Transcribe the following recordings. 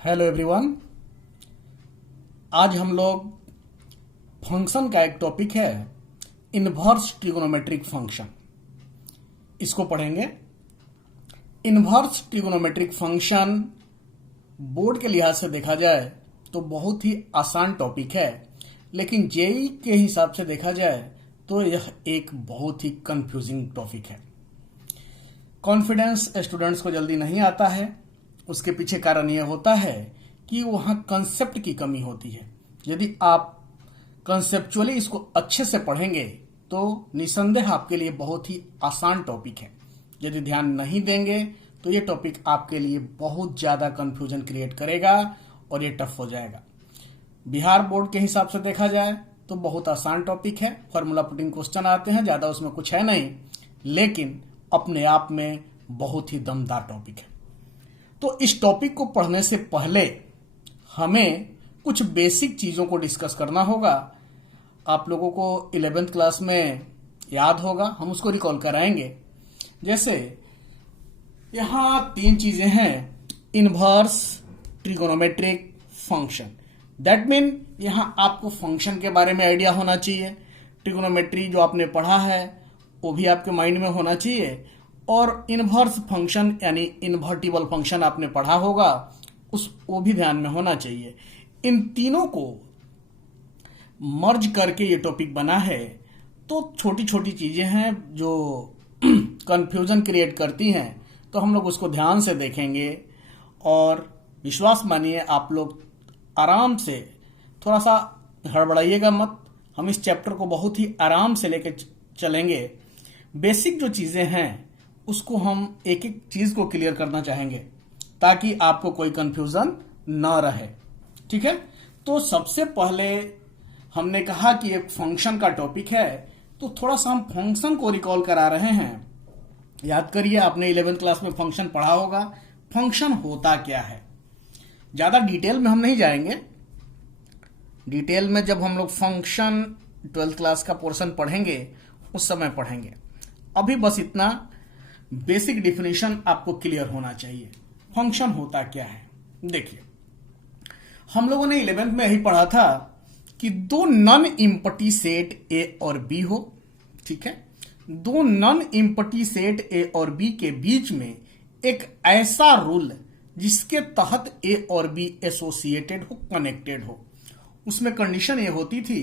Hello everyone. आज हम लोग फंक्शन का एक टॉपिक है इनवर्स ट्रिगोनोमेट्रिक फंक्शन, इसको पढ़ेंगे। इनवर्स ट्रिगोनोमेट्रिक फंक्शन बोर्ड के लिहाज से देखा जाए तो बहुत ही आसान टॉपिक है, लेकिन जेई के हिसाब से देखा जाए तो यह एक बहुत ही कंफ्यूजिंग टॉपिक है। कॉन्फिडेंस स्टूडेंट्स को जल्दी नहीं आता है। उसके पीछे कारण यह होता है कि वहां कंसेप्ट की कमी होती है। यदि आप कंसेप्चुअली इसको अच्छे से पढ़ेंगे तो निसंदेह आपके लिए बहुत ही आसान टॉपिक है। यदि ध्यान नहीं देंगे तो ये टॉपिक आपके लिए बहुत ज्यादा कंफ्यूजन क्रिएट करेगा और ये टफ हो जाएगा। बिहार बोर्ड के हिसाब से देखा जाए तो बहुत आसान टॉपिक है। फॉर्मूला पुटिंग क्वेश्चन आते हैं, ज्यादा उसमें कुछ है नहीं, लेकिन अपने आप में बहुत ही दमदार टॉपिक है। तो इस टॉपिक को पढ़ने से पहले हमें कुछ बेसिक चीजों को डिस्कस करना होगा। आप लोगों को 11th क्लास में याद होगा, हम उसको रिकॉल कराएंगे। जैसे यहां 3 चीजें हैं, inverse trigonometric function. That mean यहां आपको फंक्शन के बारे में आइडिया होना चाहिए। ट्रिगोनोमेट्री जो आपने पढ़ा है वो भी आपके माइंड में होना चाहिए, और इनवर्स फंक्शन यानी इन्वर्टिबल फंक्शन आपने पढ़ा होगा, वो भी ध्यान में होना चाहिए। इन तीनों को मर्ज करके ये टॉपिक बना है। तो छोटी छोटी चीजें हैं जो कंफ्यूजन क्रिएट करती हैं, तो हम लोग उसको ध्यान से देखेंगे। और विश्वास मानिए, आप लोग आराम से, थोड़ा सा हड़बड़ाइएगा मत। हम इस चैप्टर को बहुत ही आराम से लेके चलेंगे। बेसिक जो चीजें हैं उसको हम एक एक चीज को क्लियर करना चाहेंगे ताकि आपको कोई कंफ्यूजन न रहे। ठीक है, तो सबसे पहले हमने कहा कि एक फंक्शन का टॉपिक है, तो थोड़ा सा हम फंक्शन को रिकॉल करा रहे हैं। याद करिए, आपने 11th क्लास में फंक्शन पढ़ा होगा। फंक्शन होता क्या है, ज्यादा डिटेल में हम नहीं जाएंगे। डिटेल में जब हम लोग फंक्शन 12th क्लास का पोर्शन पढ़ेंगे उस समय पढ़ेंगे। अभी बस इतना बेसिक डिफिनेशन आपको क्लियर होना चाहिए। फंक्शन होता क्या है, देखिए, हम लोगों ने 11th में यही पढ़ा था कि दो नॉन इम्पटी सेट ए और बी हो। ठीक है, दो नॉन इम्पटी सेट ए और बी के बीच में एक ऐसा रूल जिसके तहत ए और बी एसोसिएटेड हो, कनेक्टेड हो। उसमें कंडीशन ये होती थी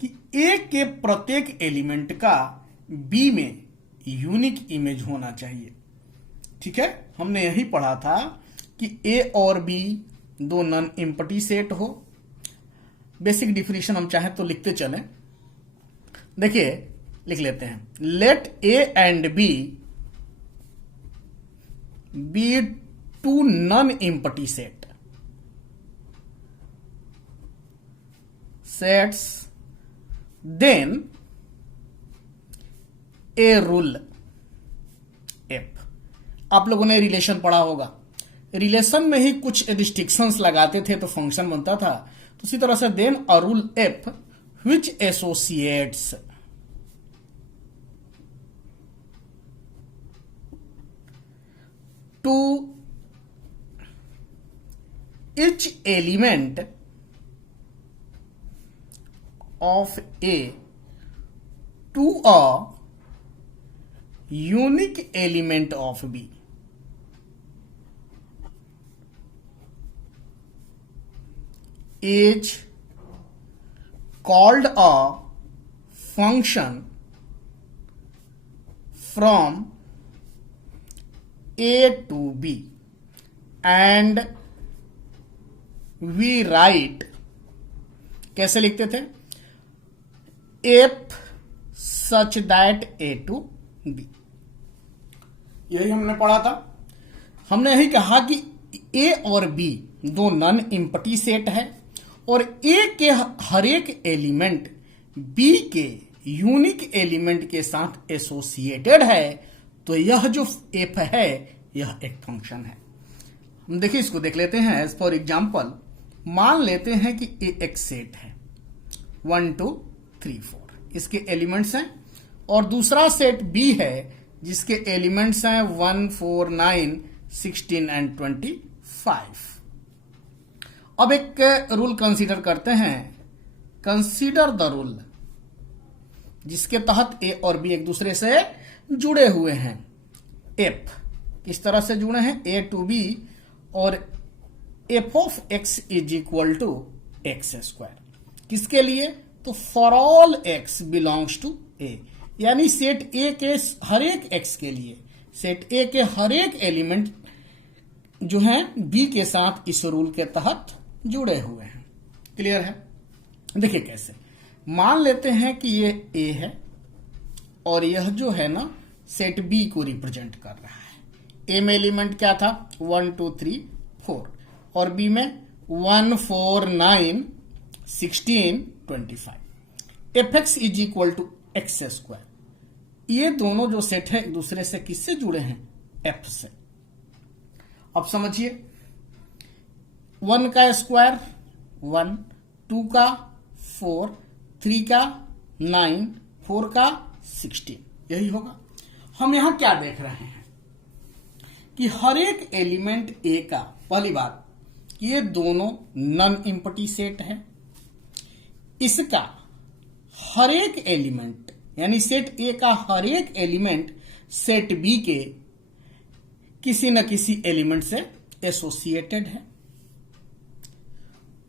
कि ए के प्रत्येक एलिमेंट का बी में यूनिक इमेज होना चाहिए। ठीक है, हमने यही पढ़ा था कि ए और बी दो नॉन एम्प्टी सेट हो। बेसिक डिफिनेशन हम चाहे तो लिखते चलें। देखिए, लिख लेते हैं, let A and B be two non empty sets, then a rule f. आप लोगों ने रिलेशन पढ़ा होगा, रिलेशन में ही कुछ रिस्ट्रिक्शंस लगाते थे तो फंक्शन बनता था। तो इसी तरह से then a rule f which associates to each element of A to a unique element of B is called a function from A to B, and we write, कैसे लिखते थे, f such that A to B. यही हमने पढ़ा था। हमने यही कहा कि ए और बी दो नॉन एम्प्टी सेट है और ए के हर एक एलिमेंट बी के यूनिक एलिमेंट के साथ एसोसिएटेड है। तो यह जो एफ है यह एक फंक्शन है। हम देखिए, इसको देख लेते हैं। एज फॉर एग्जाम्पल, मान लेते हैं कि ए एक सेट है 1 2 3 4, इसके एलिमेंट्स हैं, और दूसरा सेट बी है जिसके एलिमेंट्स हैं 1 4 9 16 एंड 25। अब एक रूल कंसीडर करते हैं, कंसीडर द रूल, जिसके तहत ए और बी एक दूसरे से जुड़े हुए हैं। एफ किस तरह से जुड़े हैं, ए टू बी, और F of X is equal to x square. किसके लिए, तो for all X belongs to A, यानी सेट ए के हर एक एक्स के लिए सेट ए के हर एक एलिमेंट जो है बी के साथ इस रूल के तहत जुड़े हुए हैं। क्लियर है। देखिए कैसे, मान लेते हैं कि ये ए है और यह जो है ना सेट बी को रिप्रेजेंट कर रहा है। ए में एलिमेंट क्या था, 1 2 3 4, और बी में 1 4 9 16 25। F x is equal to x square. ये दोनों जो सेट है एक दूसरे से किससे जुड़े हैं, एफ से। अब समझिए, 1 का स्क्वायर 1, 2 का 4, 3 का 9, 4 का 16, यही होगा। हम यहां क्या देख रहे हैं कि हर एक एलिमेंट ए का, पहली बात ये दोनों नॉन एम्प्टी सेट है। इसका हर एक एलिमेंट यानी सेट ए का हर एक एलिमेंट सेट बी के किसी न किसी एलिमेंट से एसोसिएटेड है।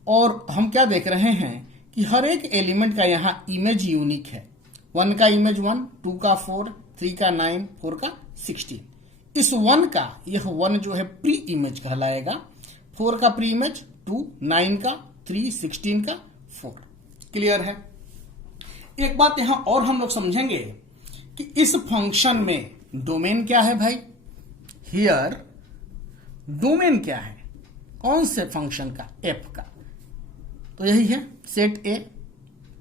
और हम क्या देख रहे हैं कि हर एक एलिमेंट का यहां इमेज यूनिक है। 1 का इमेज 1, 2 का 4, 3 का 9, 4 का 16। इस 1 का यह 1 जो है प्री इमेज कहलाएगा, 4 का प्री इमेज 2, 9 का 3, 16 का 4। क्लियर है। एक बात यहां और हम लोग समझेंगे कि इस फंक्शन में डोमेन क्या है भाई। हियर डोमेन क्या है, कौन से फंक्शन का, एफ का, तो यही है सेट ए।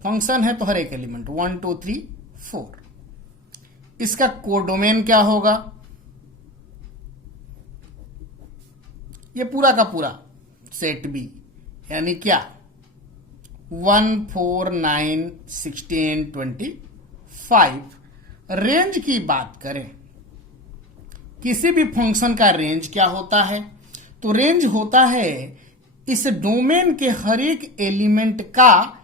फंक्शन है तो हर एक एलिमेंट 1 2 3 4। इसका कोडोमेन क्या होगा, ये पूरा का पूरा सेट बी, यानी क्या 1 4 9 16 25। रेंज की बात करें, किसी भी फंक्शन का रेंज क्या होता है, तो रेंज होता है इस डोमेन के हर एक एलिमेंट का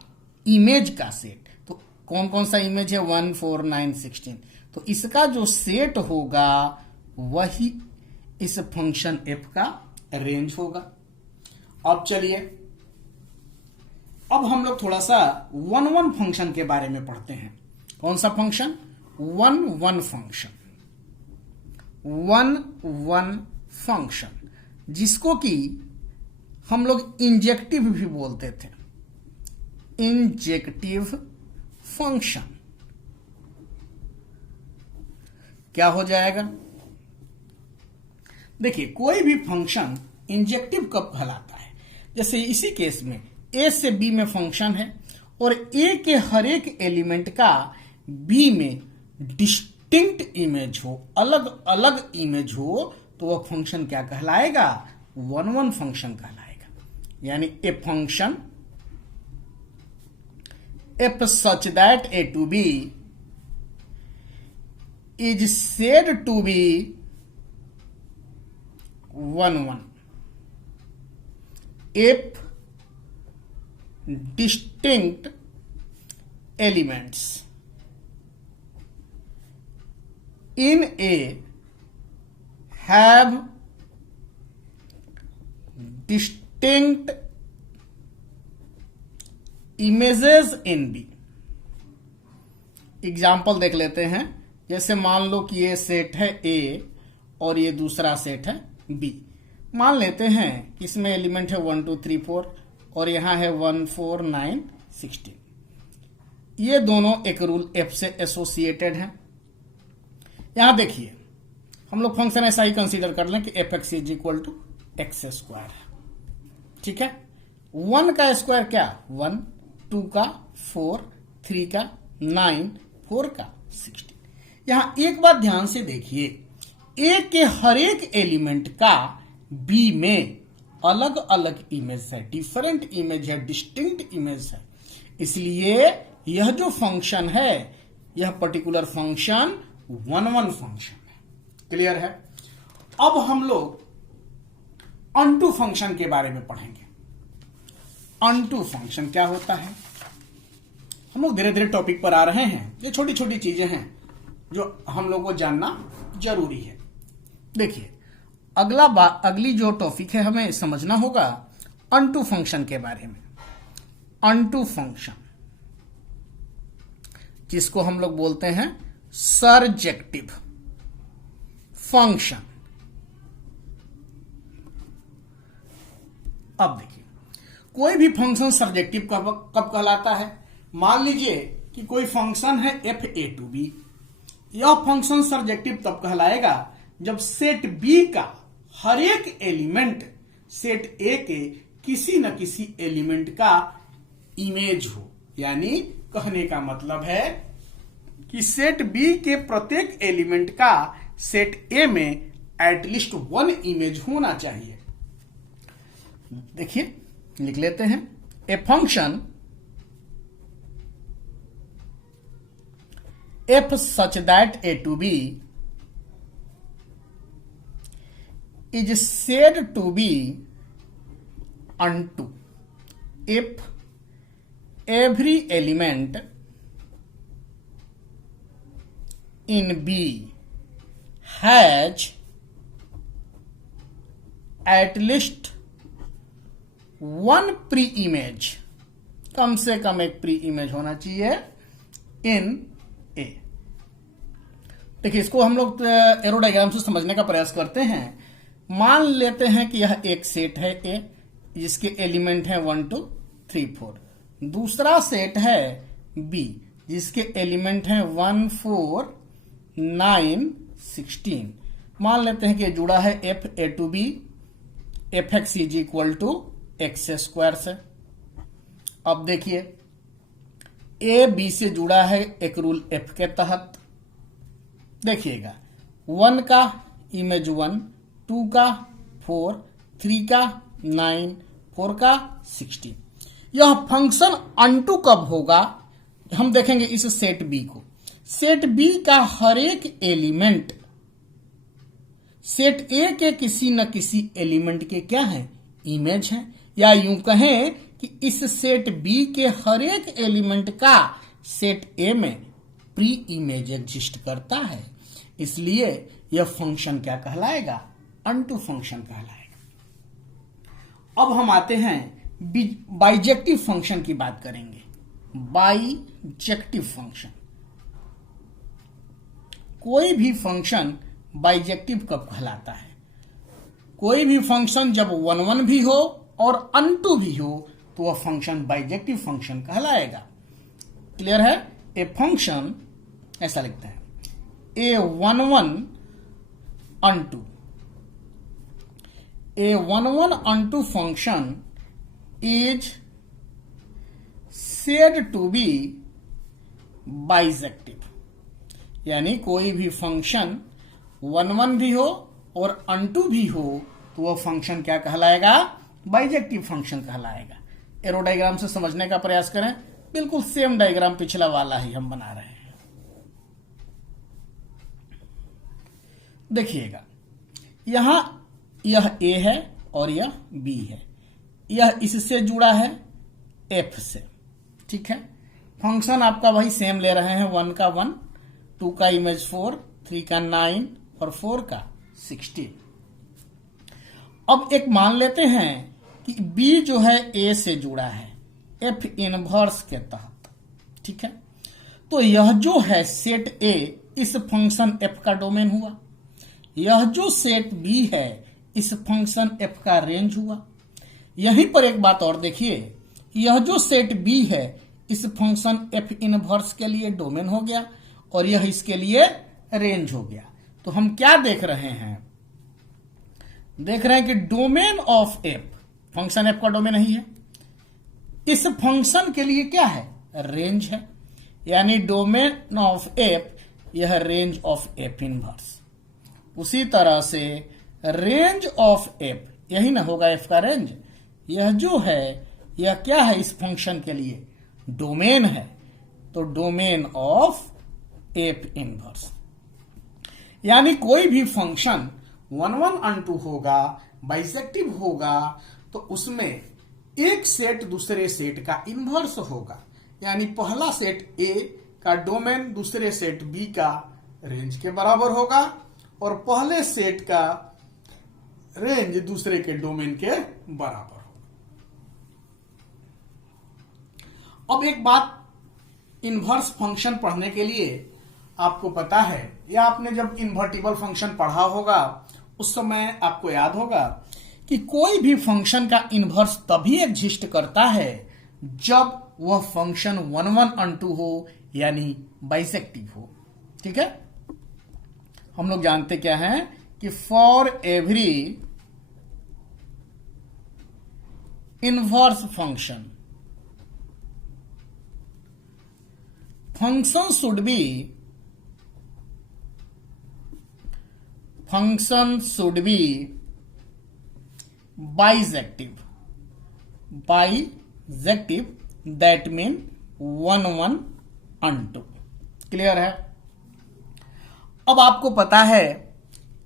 इमेज का सेट। तो कौन कौन सा इमेज है, 1 4 9 16, तो इसका जो सेट होगा वही इस फंक्शन एफ का रेंज होगा। अब चलिए, अब हम लोग थोड़ा सा 1 1 फंक्शन के बारे में पढ़ते हैं। कौन सा फंक्शन, 1 1 फंक्शन। 1 1 फंक्शन जिसको कि हम लोग इंजेक्टिव भी बोलते थे, इंजेक्टिव फंक्शन क्या हो जाएगा। देखिए, कोई भी फंक्शन इंजेक्टिव कब कहलाता है, जैसे इसी केस में ए से बी में फंक्शन है और ए के हर एक एलिमेंट का बी में डिस्टिंक्ट इमेज हो, अलग अलग इमेज हो, तो वह फंक्शन क्या कहलाएगा, 1 1 फंक्शन कहलाएगा। यानी a function f such that A to B is said to be 1 1 if distinct elements in A have distinct images in B। Example देख लेते हैं। जैसे मान लो कि ये सेट है A और ये दूसरा सेट है B। मान लेते हैं कि इसमें एलिमेंट है 1 2 3 4 और यहां है 1 4 9 16। ये दोनों एक रूल एफ से एसोसिएटेड हैं। यहां देखिए, हम लोग फंक्शन ऐसा ही कंसीडर कर लें कि f x is equal to x square है। ठीक है, 1 का स्क्वायर क्या, 1, 2 का 4, 3 का 9, 4 का 16। यहां एक बात ध्यान से देखिए, ए के हर एक एलिमेंट का बी में अलग अलग इमेज है, डिफरेंट इमेज है, डिस्टिंक्ट इमेज है। इसलिए यह जो फंक्शन है, यह पर्टिकुलर फंक्शन 1 1 फंक्शन है। क्लियर है। अब हम लोग अनटू फंक्शन के बारे में पढ़ेंगे। अनटू फंक्शन क्या होता है। हम लोग धीरे धीरे टॉपिक पर आ रहे हैं। ये छोटी छोटी चीजें हैं जो हम लोग को जानना जरूरी है। देखिए, अगली जो टॉपिक है हमें समझना होगा अनटू फंक्शन के बारे में। अनटू फंक्शन जिसको हम लोग बोलते हैं सरजेक्टिव फंक्शन। अब देखिए, कोई भी फंक्शन सरजेक्टिव कब कहलाता है। मान लीजिए कि कोई फंक्शन है f(a)(b), यह फंक्शन सरजेक्टिव तब कहलाएगा जब सेट बी का हर एक एलिमेंट सेट ए के किसी न किसी एलिमेंट का इमेज हो। यानी कहने का मतलब है कि सेट बी के प्रत्येक एलिमेंट का सेट ए में एटलीस्ट वन इमेज होना चाहिए। देखिए, लिख लेते हैं, a function f such that a(b) is said to be unto if every element in B has at least one pre-image, कम से कम एक प्री इमेज होना चाहिए इन ए। देखिए, इसको हम लोग एरो डायग्राम से समझने का प्रयास करते हैं। मान लेते हैं कि यह एक सेट है ए जिसके एलिमेंट हैं 1 2 3 4। दूसरा सेट है बी जिसके एलिमेंट हैं 1 4 9 16। मान लेते हैं कि यह जुड़ा है f(a)(b), fx is equal to x square से। अब देखिए, ए बी से जुड़ा है एक रूल एफ के तहत। देखिएगा, 1 का इमेज 1, 2 का 4, 3 का 9, 4 का 16। यह फंक्शन अनटू कब होगा, हम देखेंगे इस सेट बी को। सेट बी का हर एक एलिमेंट सेट ए के किसी न किसी एलिमेंट के क्या है, इमेज है। या यूं कहें कि इस सेट बी के हर एक एलिमेंट का सेट ए में प्री इमेज एग्जिस्ट करता है। इसलिए यह फंक्शन क्या कहलाएगा, अनटू फंक्शन कहलाएगा। अब हम आते हैं बाइजेक्टिव फंक्शन की बात करेंगे। बाइजेक्टिव फंक्शन, कोई भी फंक्शन बाइजेक्टिव कब कहलाता है। कोई भी फंक्शन जब 1 1 भी हो और अनटू भी हो तो वह फंक्शन बाइजेक्टिव फंक्शन कहलाएगा। क्लियर है। ए फंक्शन ऐसा लिखता है, a11 unto, a11 unto function is said to be bisective। यानी कोई भी फंक्शन 1 1 भी हो और अनटू भी हो तो वह फंक्शन क्या कहलाएगा, बाइजेक्टिव फंक्शन कहलाएगा। एरो डायग्राम से समझने का प्रयास करें। बिल्कुल सेम डायग्राम पिछला वाला ही हम बना रहे हैं। देखिएगा, यहां यह ए है और यह बी है। यह इससे जुड़ा है एफ से, ठीक है। फंक्शन आपका वही सेम ले रहे हैं, 1 का 1, 2 का इमेज 4, 3 का 9 और 4 का 16। अब एक मान लेते हैं कि बी जो है ए से जुड़ा है एफ इनवर्स के तहत, ठीक है। तो यह जो है सेट ए इस फंक्शन एफ का डोमेन हुआ। यह जो सेट बी है इस फंक्शन एफ का रेंज हुआ। यहीं पर एक बात और देखिए, यह जो सेट बी है इस फंक्शन एफ इनवर्स के लिए डोमेन हो गया और यह इसके लिए रेंज हो गया। तो हम क्या देख रहे हैं, देख रहे हैं कि domain of F, function F का डोमेन नहीं है, इस फंक्शन के लिए क्या है, रेंज है। यानी डोमेन ऑफ एफ यह रेंज ऑफ एफ इनवर्स। उसी तरह से रेंज ऑफ एफ, यही ना होगा एफ का रेंज। यह जो है यह क्या है इस फंक्शन के लिए, डोमेन है। तो डोमेन ऑफ एफ इनवर्स, यानी कोई भी फंक्शन 1 1 अनटू होगा, बाइसेक्टिव होगा, तो उसमें एक सेट दूसरे सेट का इन्वर्स होगा, यानी पहला सेट ए का डोमेन दूसरे सेट बी का रेंज के बराबर होगा और पहले सेट का रेंज दूसरे के डोमेन के बराबर होगा। अब एक बात, इन्वर्स फंक्शन पढ़ने के लिए आपको पता है, या आपने जब इन्वर्टिबल फंक्शन पढ़ा होगा उस समय आपको याद होगा कि कोई भी फंक्शन का इन्वर्स तभी एग्जिस्ट करता है जब वह फंक्शन 1 1 अनटू हो, यानी बाइसेक्टिव हो। ठीक है, हम लोग जानते क्या है कि for every inverse function function should be bisective, that mean 1 1 unto. Clear है? अब आपको पता है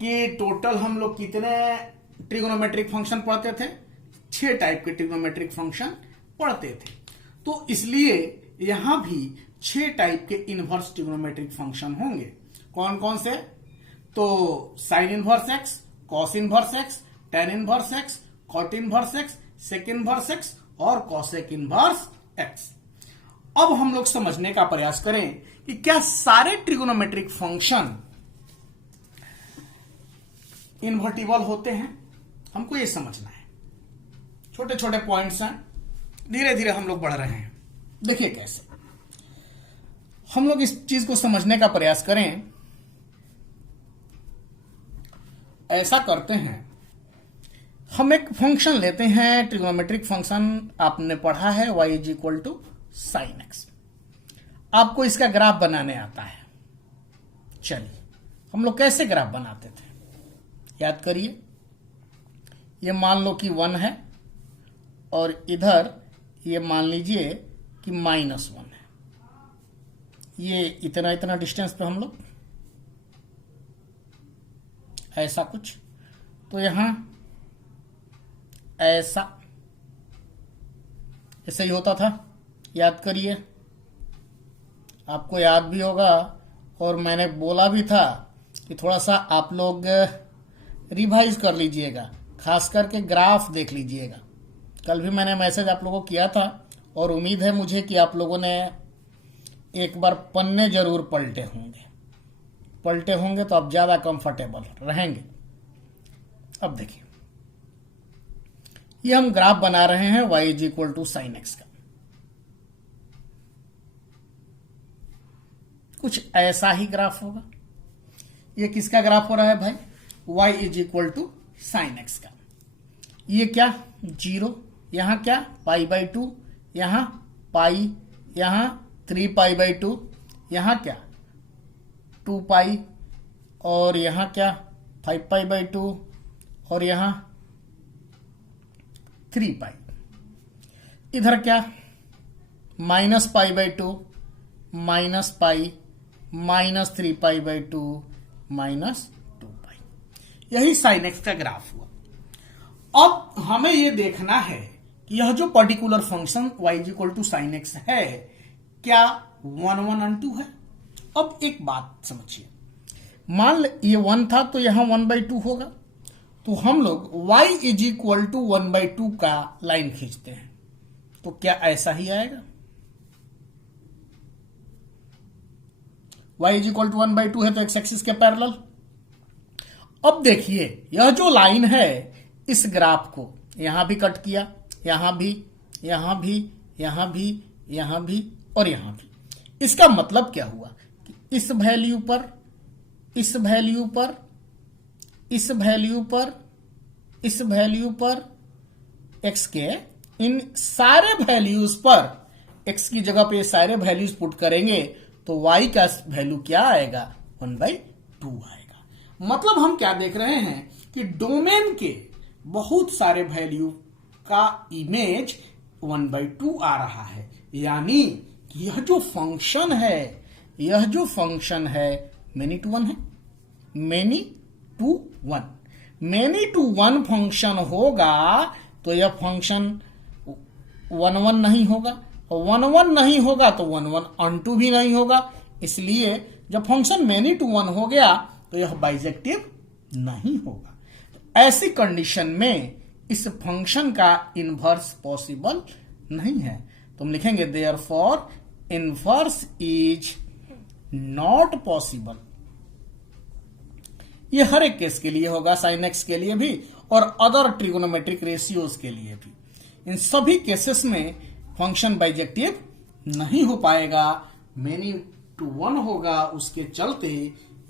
कि टोटल हम लोग कितने ट्रिगोनोमेट्रिक फंक्शन पढ़ते थे? 6 टाइप के ट्रिगोनोमेट्रिक फंक्शन पढ़ते थे। तो इसलिए यहां भी 6 टाइप के इनवर्स ट्रिगोनोमेट्रिक फंक्शन होंगे। कौन कौन से? तो sine inverse x, cos inverse x, tan inverse x, cot inverse x, sec inverse x और कॉसेक इनवर्स एक्स। अब हम लोग समझने का प्रयास करें कि क्या सारे ट्रिगोनोमेट्रिक फंक्शन इन्वर्टिबल होते हैं। हमको ये समझना है, छोटे छोटे पॉइंट्स हैं, धीरे धीरे हम लोग बढ़ रहे हैं। देखिए कैसे हम लोग इस चीज को समझने का प्रयास करें। ऐसा करते हैं, हम एक फंक्शन लेते हैं, ट्रिगोनोमेट्रिक फंक्शन आपने पढ़ा है, y is equal to sine x. आपको इसका ग्राफ बनाने आता है। चलिए हम लोग कैसे ग्राफ बनाते थे याद करिए। ये मान लो कि 1 है और इधर ये मान लीजिए कि -1 है। ये इतना इतना डिस्टेंस पे हम लोग ऐसा कुछ, तो यहां ऐसा ऐसे ही होता था। याद करिए, आपको याद भी होगा और मैंने बोला भी था कि थोड़ा सा आप लोग रिवाइज कर लीजिएगा, खास करके ग्राफ देख लीजिएगा। कल भी मैंने मैसेज आप लोगों को किया था और उम्मीद है मुझे कि आप लोगों ने एक बार पन्ने जरूर पलटे होंगे तो आप ज्यादा कंफर्टेबल रहेंगे। अब देखिए, ये हम ग्राफ बना रहे हैं y is equal to sine x का। कुछ ऐसा ही ग्राफ होगा। ये किसका ग्राफ हो रहा है भाई? y is equal to sine x का। ये क्या? 0, यहां क्या? π/2, यहां पाई, यहां 3π/2, यहां क्या? 2π, और यहां क्या? 5π/2, और यहां 3π। इधर क्या? -π/2, -π, -3π/2, -2π। यही साइन एक्स का ग्राफ हुआ। अब हमें यह देखना है कि यह जो particular function y is equal to sine x है, क्या 1 1 अनटू है? अब एक बात समझिए, मान ये 1 था तो यहां 1/2 होगा, तो हम लोग y इज इक्वल टू 1/2 का लाइन खींचते हैं, तो क्या ऐसा ही आएगा? y इज इक्वल टू 1/2 है तो एक्स एक्सिस के पैरेलल। अब देखिए, यह जो लाइन है इस ग्राफ को यहां भी कट किया, यहां भी, यहां भी, यहां भी, यहां भी और यहां भी। इसका मतलब क्या हुआ कि इस वैल्यू पर, इस वैल्यू पर, इस वैल्यू पर, इस वैल्यू पर, x के इन सारे वैल्यूज पर, x की जगह पे सारे वैल्यूज पुट करेंगे तो y का वैल्यू क्या आएगा? 1/2 आएगा। मतलब हम क्या देख रहे हैं कि डोमेन के बहुत सारे वैल्यू का इमेज 1/2 आ रहा है, यानी यह जो फंक्शन है, यह जो फंक्शन है मेनी टू वन है, many to one. Many to one function होगा तो यह फंक्शन वन वन नहीं होगा, वन वन नहीं होगा तो वन वन अनटू भी नहीं होगा। इसलिए जब फंक्शन मेनी टू वन हो गया तो यह बाइजेक्टिव नहीं होगा। ऐसी कंडीशन में इस फंक्शन का इनवर्स पॉसिबल नहीं है। तो हम लिखेंगे therefore inverse is not possible. ये हर एक केस के लिए होगा, साइन एक्स के लिए भी और अदर ट्रिगोनोमेट्रिक रेशियोज के लिए भी। इन सभी केसेस में फंक्शन बाइजेक्टिव नहीं हो पाएगा, मेनी टू वन होगा। उसके चलते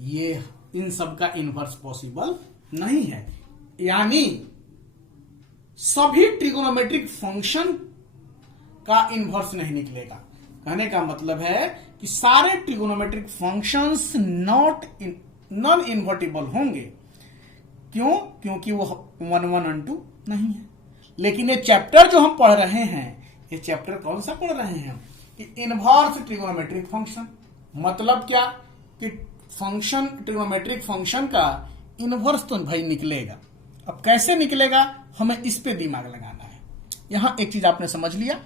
ये इन सब का इनवर्स पॉसिबल नहीं है। यानी सभी ट्रिगोनोमेट्रिक फंक्शन का इनवर्स नहीं निकलेगा। कहने का मतलब है कि सारे ट्रिगोनोमेट्रिक फंक्शंस नॉन इन्वर्टिबल होंगे। क्यों? क्योंकि वो वन वन अनटू नहीं है। लेकिन ये चैप्टर जो हम पढ़ रहे हैं, ये चैप्टर कौन सा पढ़ रहे हैं? कि इनवर्स ट्रिगोनोमेट्रिक फंक्शन। मतलब क्या? कि फंक्शन, ट्रिगोनोमेट्रिक फंक्शन का इनवर्स तो भाई निकलेगा। अब कैसे निकलेगा, हमें इस पे दिमाग लगाना है। यहां एक चीज आपने समझ लिया,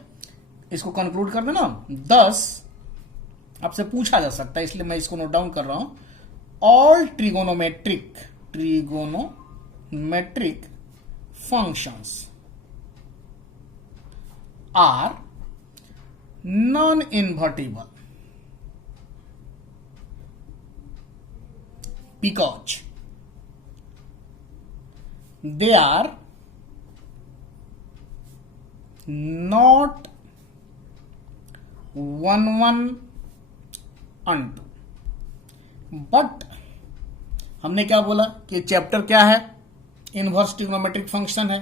इसको कंक्लूड कर देना। 10 आपसे पूछा जा सकता है, इसलिए मैं इसको नोट डाउन कर रहा हूं। All trigonometric functions are non-invertible because they are not one unto। But हमने क्या बोला कि चैप्टर क्या है? इनवर्स ट्रिग्नोमेट्रिक फंक्शन है।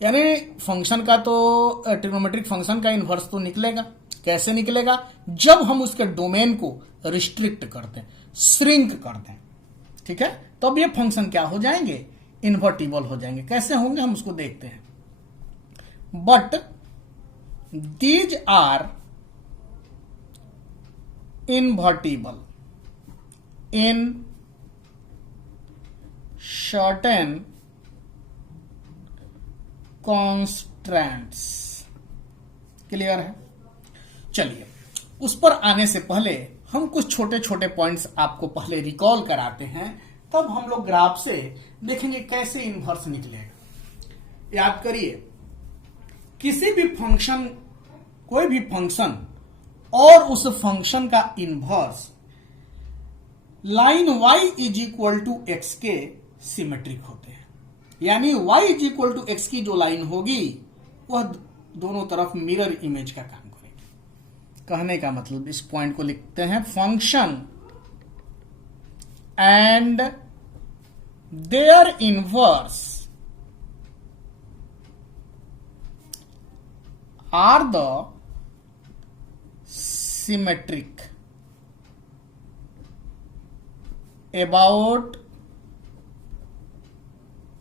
यानी फंक्शन का तो, ट्रिग्नोमेट्रिक फंक्शन का इनवर्स तो निकलेगा। कैसे निकलेगा? जब हम उसके डोमेन को रिस्ट्रिक्ट कर दें, श्रिंक कर दें, ठीक है, तब ये फंक्शन क्या हो जाएंगे? इन्वर्टिबल हो जाएंगे। कैसे होंगे हम उसको देखते हैं। But these are invertible in certain constraints। Clear है? चलिए, उस पर आने से पहले हम कुछ छोटे छोटे पॉइंट्स आपको पहले रिकॉल कराते हैं, तब हम लोग ग्राफ से देखेंगे कैसे इनवर्स निकलेगा। याद करिए, किसी भी फंक्शन, कोई भी फंक्शन और उस फंक्शन का inverse line y is equal to x के सिमेट्रिक होते हैं। यानी y is equal to x की जो लाइन होगी वह दोनों तरफ मिरर इमेज का काम करेगी। कहने का मतलब, इस पॉइंट को लिखते हैं, function and their inverse are the symmetric about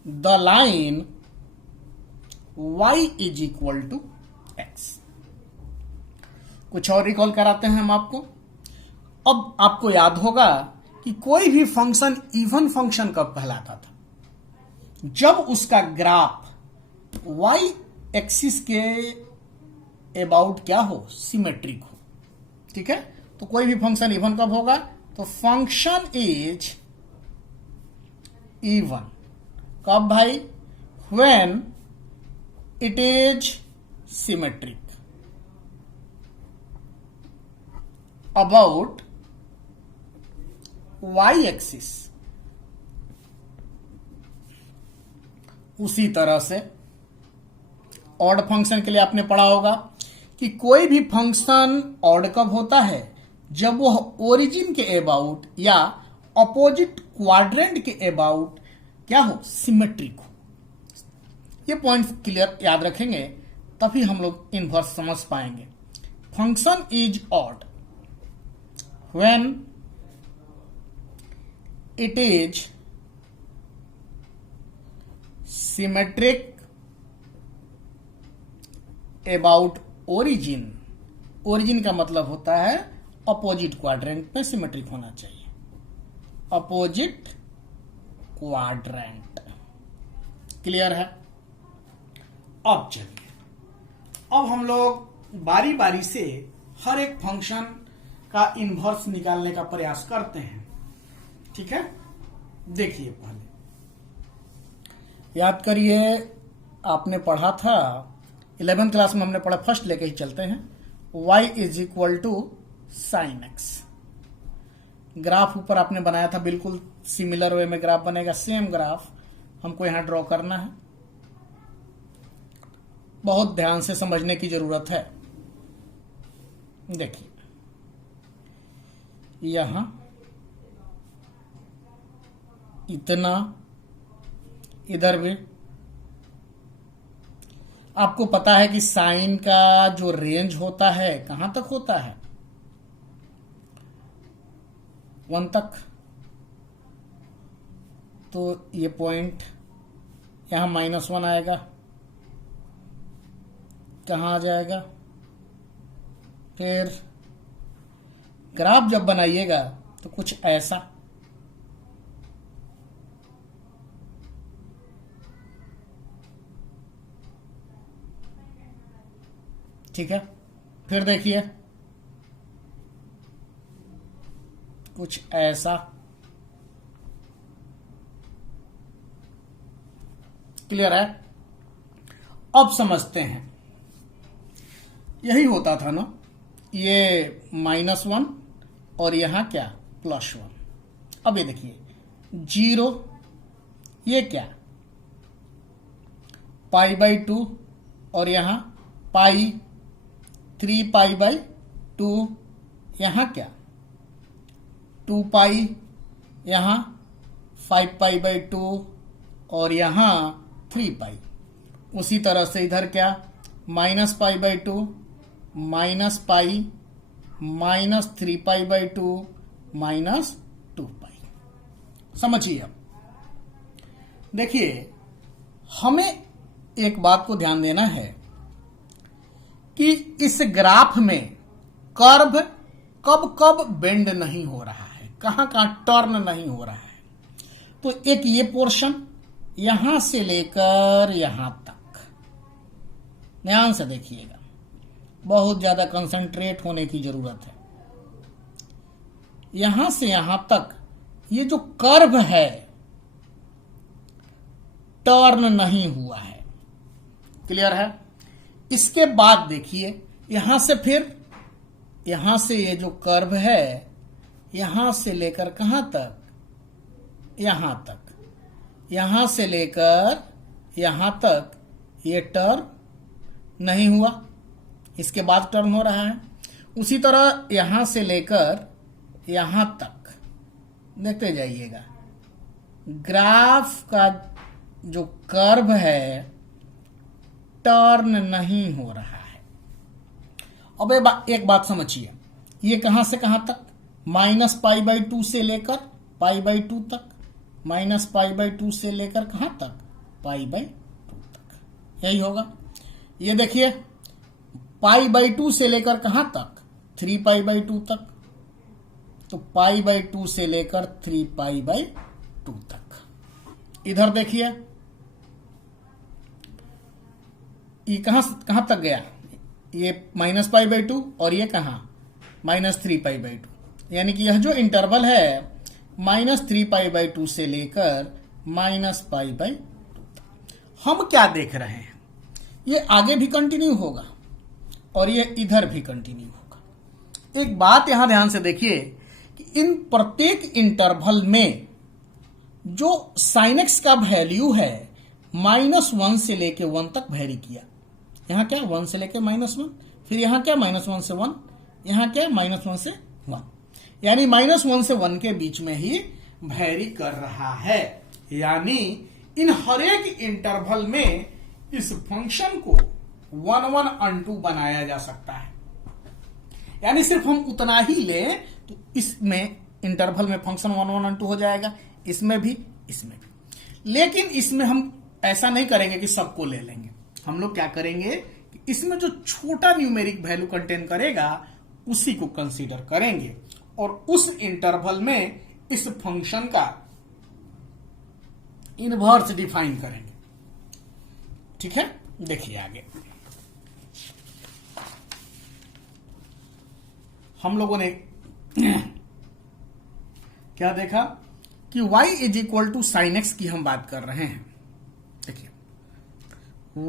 the line y is equal to x। कुछ और रिकॉल कराते हैं हम आपको। अब आपको याद होगा कि कोई भी फंक्शन इवन फंक्शन कब कहलाता था? जब उसका ग्राफ y एक्सिस के अबाउट क्या हो? सिमेट्रिक हो। ठीक है, तो कोई भी फंक्शन इवन कब होगा? तो फंक्शन इज इवन कब भाई? When it is symmetric about y axis. उसी तरह से ऑड फंक्शन के लिए आपने पढ़ा होगा कि कोई भी फंक्शन ऑड कब होता है? जब वह ओरिजिन के अबाउट या अपोजिट क्वाड्रेंट के अबाउट क्या हो? सिमेट्रिक हो। ये पॉइंट क्लियर याद रखेंगे, तभी हम लोग इनवर्स समझ पाएंगे। Function is odd when it is symmetric about origin. Origin का मतलब होता है अपोजिट क्वाड्रेंट पे सिमेट्रिक होना चाहिए। Opposite quadrant. क्लियर है? अब चलिए अब हम लोग बारी बारी से हर एक फंक्शन का इनवर्स निकालने का प्रयास करते हैं। ठीक है, देखिए पहले याद करिए, आपने पढ़ा था 11th क्लास में, हमने पढ़ा, फर्स्ट लेके ही चलते हैं। y is equal to sine x. Graph ऊपर आपने बनाया था, बिल्कुल सिमिलर वे में ग्राफ बनेगा, सेम ग्राफ हमको यहां ड्रॉ करना है। बहुत ध्यान से समझने की जरूरत है। देखिए यहां इतना, इधर भी आपको पता है कि साइन का जो रेंज होता है कहां तक होता है, 1 तक। तो ये पॉइंट यहां -1 आएगा, कहां आ जाएगा। फिर ग्राफ जब बनाइएगा तो कुछ ऐसा, ठीक है। फिर देखिए कुछ ऐसा, क्लियर है। अब समझते हैं, यही होता था ना, ये -1 और यहां क्या, +1। अब ये देखिए 0, ये क्या, π/2 और यहां पाई, 3π/2, यहां क्या 2π, यहां 5π/2 और यहां 3π। उसी तरह से इधर क्या, -π/2, -π, -3π/2, -2π। समझिए। अब देखिए, हमें एक बात को ध्यान देना है कि इस ग्राफ में कर्व कब कब बेंड नहीं हो रहा है, कहां कहां टर्न नहीं हो रहा है। तो एक ये पोर्शन यहां से लेकर यहां तक, ध्यान से देखिएगा, बहुत ज्यादा कंसंट्रेट होने की जरूरत है। यहां से यहां तक ये जो कर्व है टर्न नहीं हुआ है, क्लियर है। इसके बाद देखिए यहां से, फिर यहां से ये जो कर्व है यहां से लेकर कहां तक, यहां तक, यहां से लेकर यहां तक ये टर्न नहीं हुआ, इसके बाद टर्न हो रहा है। उसी तरह यहां से लेकर यहां तक देखते जाइएगा, ग्राफ का जो कर्व है टर्न नहीं हो रहा है। अब एक बात समझिए, ये कहां से कहां तक, -π/2 से लेकर π/2 तक, -π/2 से लेकर कहां तक, π/2 तक, यही होगा। ये देखिए π/2 से लेकर कहां तक, 3π/2 तक, तो π/2 से लेकर 3π/2 तक। इधर देखिए ये कहां तक गया, ये -π/2 और ये कहां, -3π/2, यानी कि यह जो इंटरवल है -3π/2 से लेकर -π/2 तक। हम क्या देख रहे हैं, ये आगे भी कंटिन्यू होगा और ये इधर भी कंटिन्यू होगा। एक बात यहां ध्यान से देखिए कि इन प्रत्येक इंटरवल में जो sin x का वैल्यू है -1 से लेके 1 तक वेरी किया। यहां क्या, 1 से लेके -1, फिर यहां क्या, -1 से 1, यहां क्या, -1 से 1, यानी -1 से 1 के बीच में ही वेरी कर रहा है। यानी इन हर एक इंटरवल में इस फंक्शन को 1 1 अनटू बनाया जा सकता है। यानी सिर्फ हम उतना ही लें तो इसमें इंटरवल में फंक्शन 1 1 अनटू हो जाएगा, इसमें भी, इसमें भी। लेकिन इसमें हम ऐसा नहीं करेंगे कि सबको ले लेंगे। हम लोग क्या करेंगे कि इसमें जो छोटा न्यूमेरिक वैल्यू कंटेन करेगा उसी को कंसीडर करेंगे और उस इंटरवल में इस फंक्शन का इनवर्स डिफाइन करेंगे। ठीक है, देखिए आगे। हम लोगों ने क्या देखा कि y is equal to sine x की हम बात कर रहे हैं। देखिए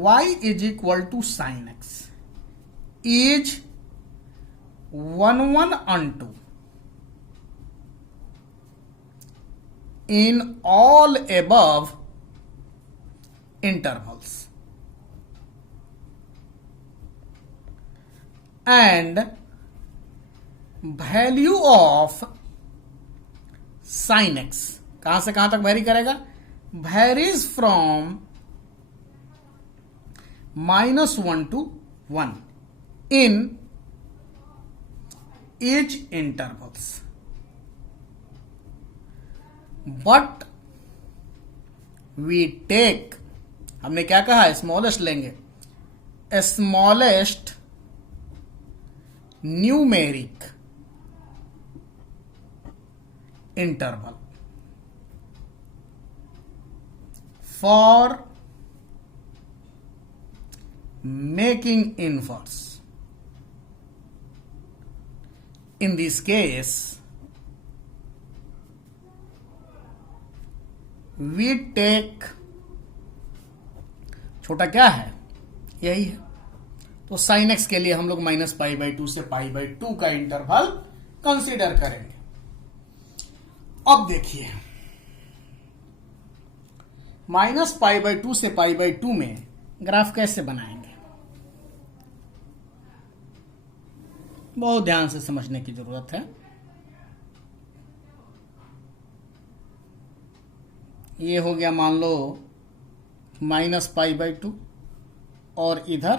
y is equal to sine x is 1/1 in all above intervals and value of sin x कहां से कहां तक वेरी करेगा, varies from -1 to 1 in each intervals, but we take, हमने क्या कहा, स्मॉलेस्ट लेंगे, smallest numeric interval for making inverse. In this case we take, छोटा क्या है, यही है, तो साइन एक्स के लिए हम लोग -π/2 से π/2 का इंटरवल कंसीडर करेंगे। अब देखिए -π/2 से π/2 में ग्राफ कैसे बनाएंगे, बहुत ध्यान से समझने की जरूरत है। ये हो गया मान लो -π/2 और इधर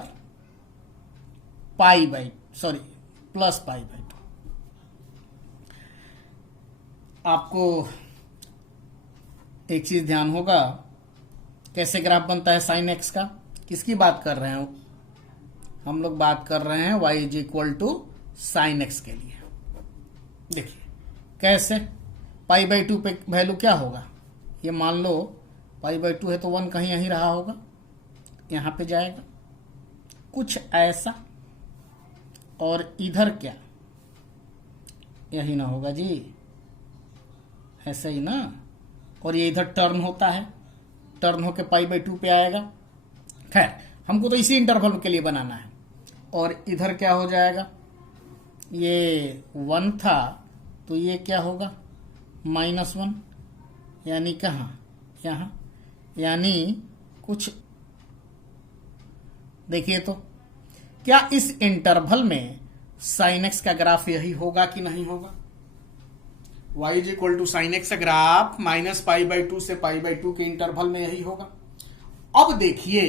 +π/2। आपको एक चीज ध्यान होगा, कैसे ग्राफ बनता है साइन एक्स का, किसकी बात कर रहे हैं हम लोग, बात कर रहे हैं y is equal to sine x के लिए। देखिए कैसे, π/2 पे वैल्यू क्या होगा, ये मान लो π/2 है तो 1 कहीं यहीं रहा होगा, यहां पे जाएगा कुछ ऐसा, और इधर क्या, यही ना होगा जी, ऐसे ही ना, और ये इधर टर्न होता है, टर्न होके π/2 पे आएगा। खैर हमको तो इसी इंटरवल के लिए बनाना है, और इधर क्या हो जाएगा, ये 1 था तो ये क्या होगा -1, यानी कहाँ, यहां, यानी कुछ, देखिए तो क्या इस इंटरवल में साइन एक्स का ग्राफ यही होगा कि नहीं होगा, y is equal to sine x का ग्राफ -π/2 से π/2 के इंटरवल में यही होगा। अब देखिए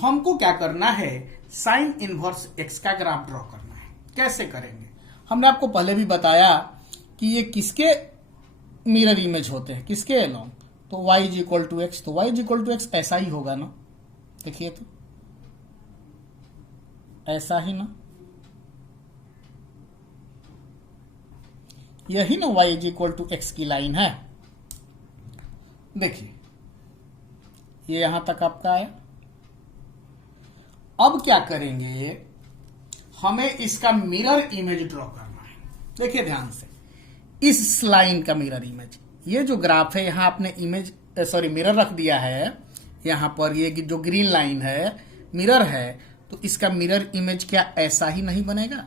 हमको क्या करना है, साइन इनवर्स x का ग्राफ ड्रॉ करना है। कैसे करेंगे, हमने आपको पहले भी बताया कि ये किसके मिरर इमेज होते हैं, किसके अलोंग, तो y is equal to x, तो y is equal to x ऐसा ही होगा ना, देखिए तो ऐसा ही ना, यही ना y is equal to x की लाइन है। देखिए ये यहां तक आपका आया। अब क्या करेंगे, हमें इसका मिरर इमेज ड्रॉ करना है। देखिए ध्यान से, इस लाइन का मिरर इमेज, ये जो ग्राफ है यहां आपने इमेज मिरर रख दिया है, यहां पर ये जो ग्रीन लाइन है मिरर है, तो इसका मिरर इमेज क्या ऐसा ही नहीं बनेगा,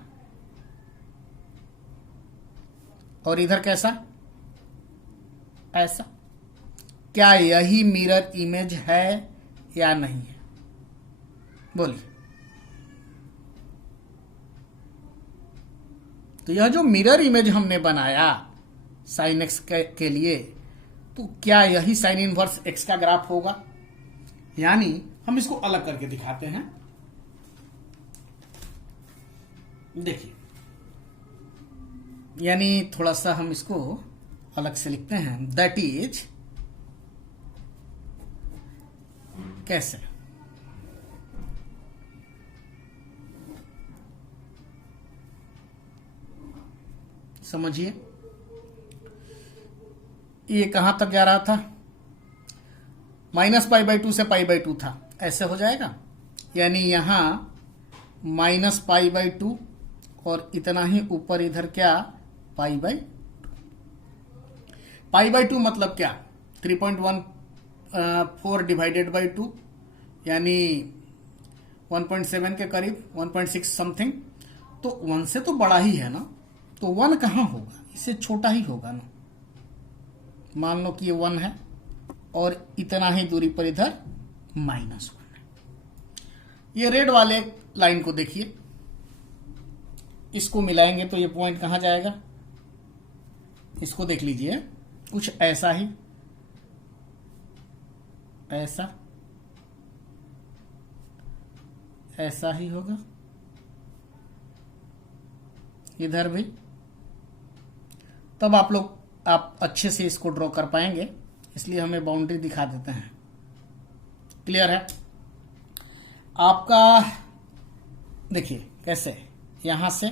और इधर कैसा, ऐसा, क्या यही मिरर इमेज है या नहीं है, बोलिए। तो यह जो मिरर इमेज हमने बनाया साइन एक्स के लिए, तो क्या यही साइन इनवर्स एक्स का ग्राफ होगा, यानी हम इसको अलग करके दिखाते हैं। देखिए, यानी थोड़ा सा हम इसको अलग से लिखते हैं, दैट इज, कैसे, समझिए, ये कहां तक जा रहा था, -π/2 से π/2 था, ऐसे हो जाएगा, यानी यहां -π/2 और इतना ही ऊपर इधर क्या पाई बाई 2 मतलब क्या 3.14 डिवाइडेड बाई 2 यानी 1.7 के करीब 1.6 समथिंग। तो 1 से तो बड़ा ही है ना, तो 1 कहाँ होगा, इससे छोटा ही होगा ना। मान लो कि ये 1 है और इतना ही दूरी पर इधर -1 है। ये रेड वाले लाइन को देखिए, इसको मिलाएंगे तो ये पॉइंट कहाँ जाएगा, इसको देख लीजिए, कुछ ऐसा ही, ऐसा ही होगा, इधर भी। तब आप अच्छे से इसको ड्रॉ कर पाएंगे, इसलिए हमें बाउंड्री दिखा देते हैं। क्लियर है आपका? देखिए कैसे, यहां से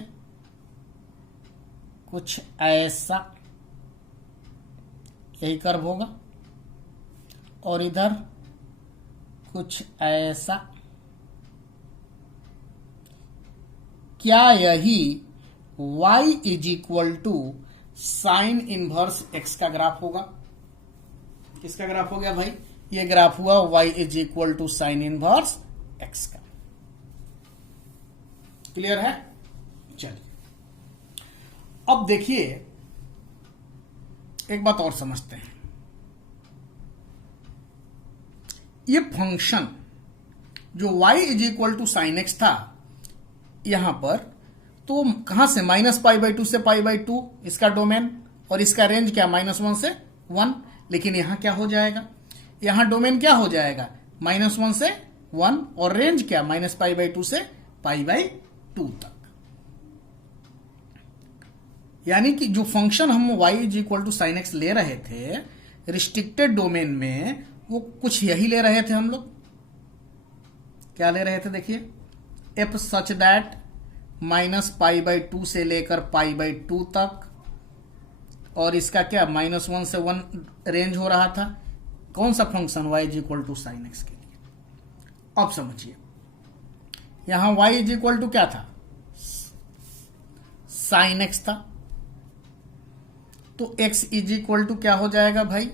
कुछ ऐसा यही कर्व होगा और इधर कुछ ऐसा। क्या यही y is equal to sine inverse x का ग्राफ होगा? किसका ग्राफ हो गया भाई? ये ग्राफ हुआ y is equal to sine inverse x का। क्लियर है? चलिए अब देखिए एक बात और समझते हैं। ये फंक्शन जो y is equal to sine x था यहां पर, तो कहां से -π/2 से π/2 इसका डोमेन, और इसका रेंज क्या -1 से 1। लेकिन यहां क्या हो जाएगा, यहां डोमेन क्या हो जाएगा -1 से 1 और रेंज क्या -π/2 से π/2 तक। यानी कि जो फंक्शन हम y is equal to sine x ले रहे थे रिस्ट्रिक्टेड डोमेन में, वो कुछ यही ले रहे थे हम लोग। क्या ले रहे थे देखिए, f सच दैट -π/2 से लेकर π/2 तक, और इसका क्या -1 से 1 रेंज हो रहा था। कौन सा function? y is equal to sine x के लिए। अब समझिए, यहां y इज इक्वल टू क्या था, साइन एक्स था, तो x इज इक्वल टू क्या हो जाएगा भाई,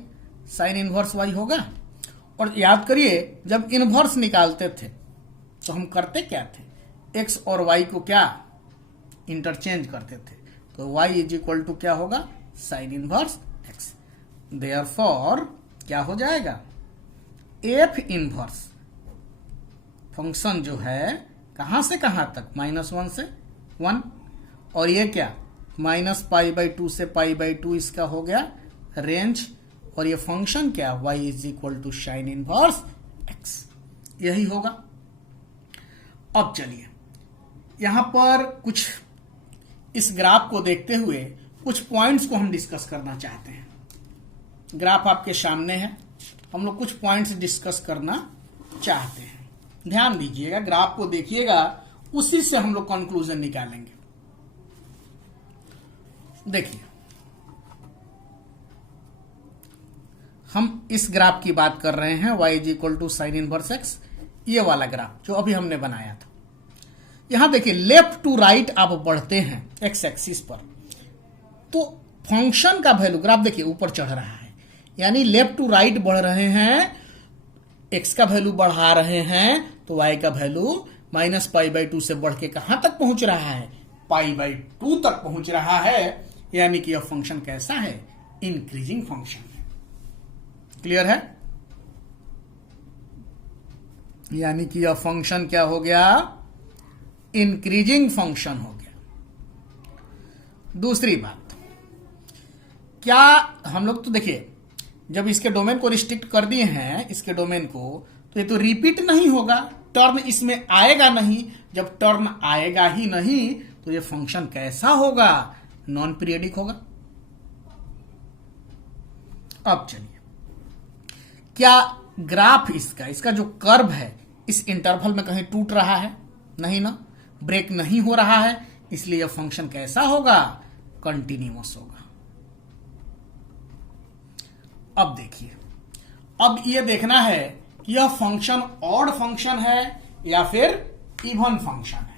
साइन इनवर्स y होगा। और याद करिए जब इनवर्स निकालते थे तो हम करते क्या थे, x और y को क्या इंटरचेंज करते थे, तो y इज इक्वल टू क्या होगा, साइन इनवर्स x। देयरफॉर क्या हो जाएगा, f इनवर्स फंक्शन जो है कहां से कहां तक, -1 से 1, और ये क्या -π/2 से π/2 इसका हो गया रेंज, और ये फंक्शन क्या y is equal to sine inverse x, यही होगा। अब चलिए यहां पर कुछ इस ग्राफ को देखते हुए कुछ पॉइंट्स को हम डिस्कस करना चाहते हैं। ग्राफ आपके सामने है, हम लोग कुछ पॉइंट्स डिस्कस करना चाहते हैं। ध्यान दीजिएगा, ग्राफ को देखिएगा, उसी से हम लोग कंक्लूजन निकालेंगे। देखिए हम इस ग्राफ की बात कर रहे हैं, y is equal to sine inverse x, ये वाला ग्राफ जो अभी हमने बनाया था। यहां देखिए लेफ्ट टू राइट आप बढ़ते हैं x एक्सिस पर, तो फंक्शन का वैल्यू, ग्राफ देखिए ऊपर चढ़ रहा है, यानी लेफ्ट टू राइट बढ़ रहे हैं, x का वैल्यू बढ़ा रहे हैं, तो y का वैल्यू -π/2 से बढ़ के कहां तक पहुंच रहा है, π/2 तक पहुंच रहा है। यानी कि यह फंक्शन कैसा है, इंक्रीजिंग फंक्शन है। क्लियर है? यानी कि यह फंक्शन क्या हो गया, इंक्रीजिंग फंक्शन हो गया। दूसरी बात, क्या हम लोग तो देखिए जब इसके डोमेन को रिस्ट्रिक्ट कर दिए हैं, इसके डोमेन को, तो ये तो रिपीट नहीं होगा, टर्म इसमें आएगा नहीं। जब टर्म आएगा ही नहीं तो ये फंक्शन कैसा होगा, नॉन पीरियडिक होगा। अब चलिए, क्या ग्राफ इसका जो कर्व है इस इंटरवल में कहीं टूट रहा है, नहीं ना, ब्रेक नहीं हो रहा है, इसलिए यह फंक्शन कैसा होगा, कंटिन्यूअस होगा। अब देखिए, अब यह देखना है कि यह फंक्शन ऑड फंक्शन है या फिर इवन फंक्शन है।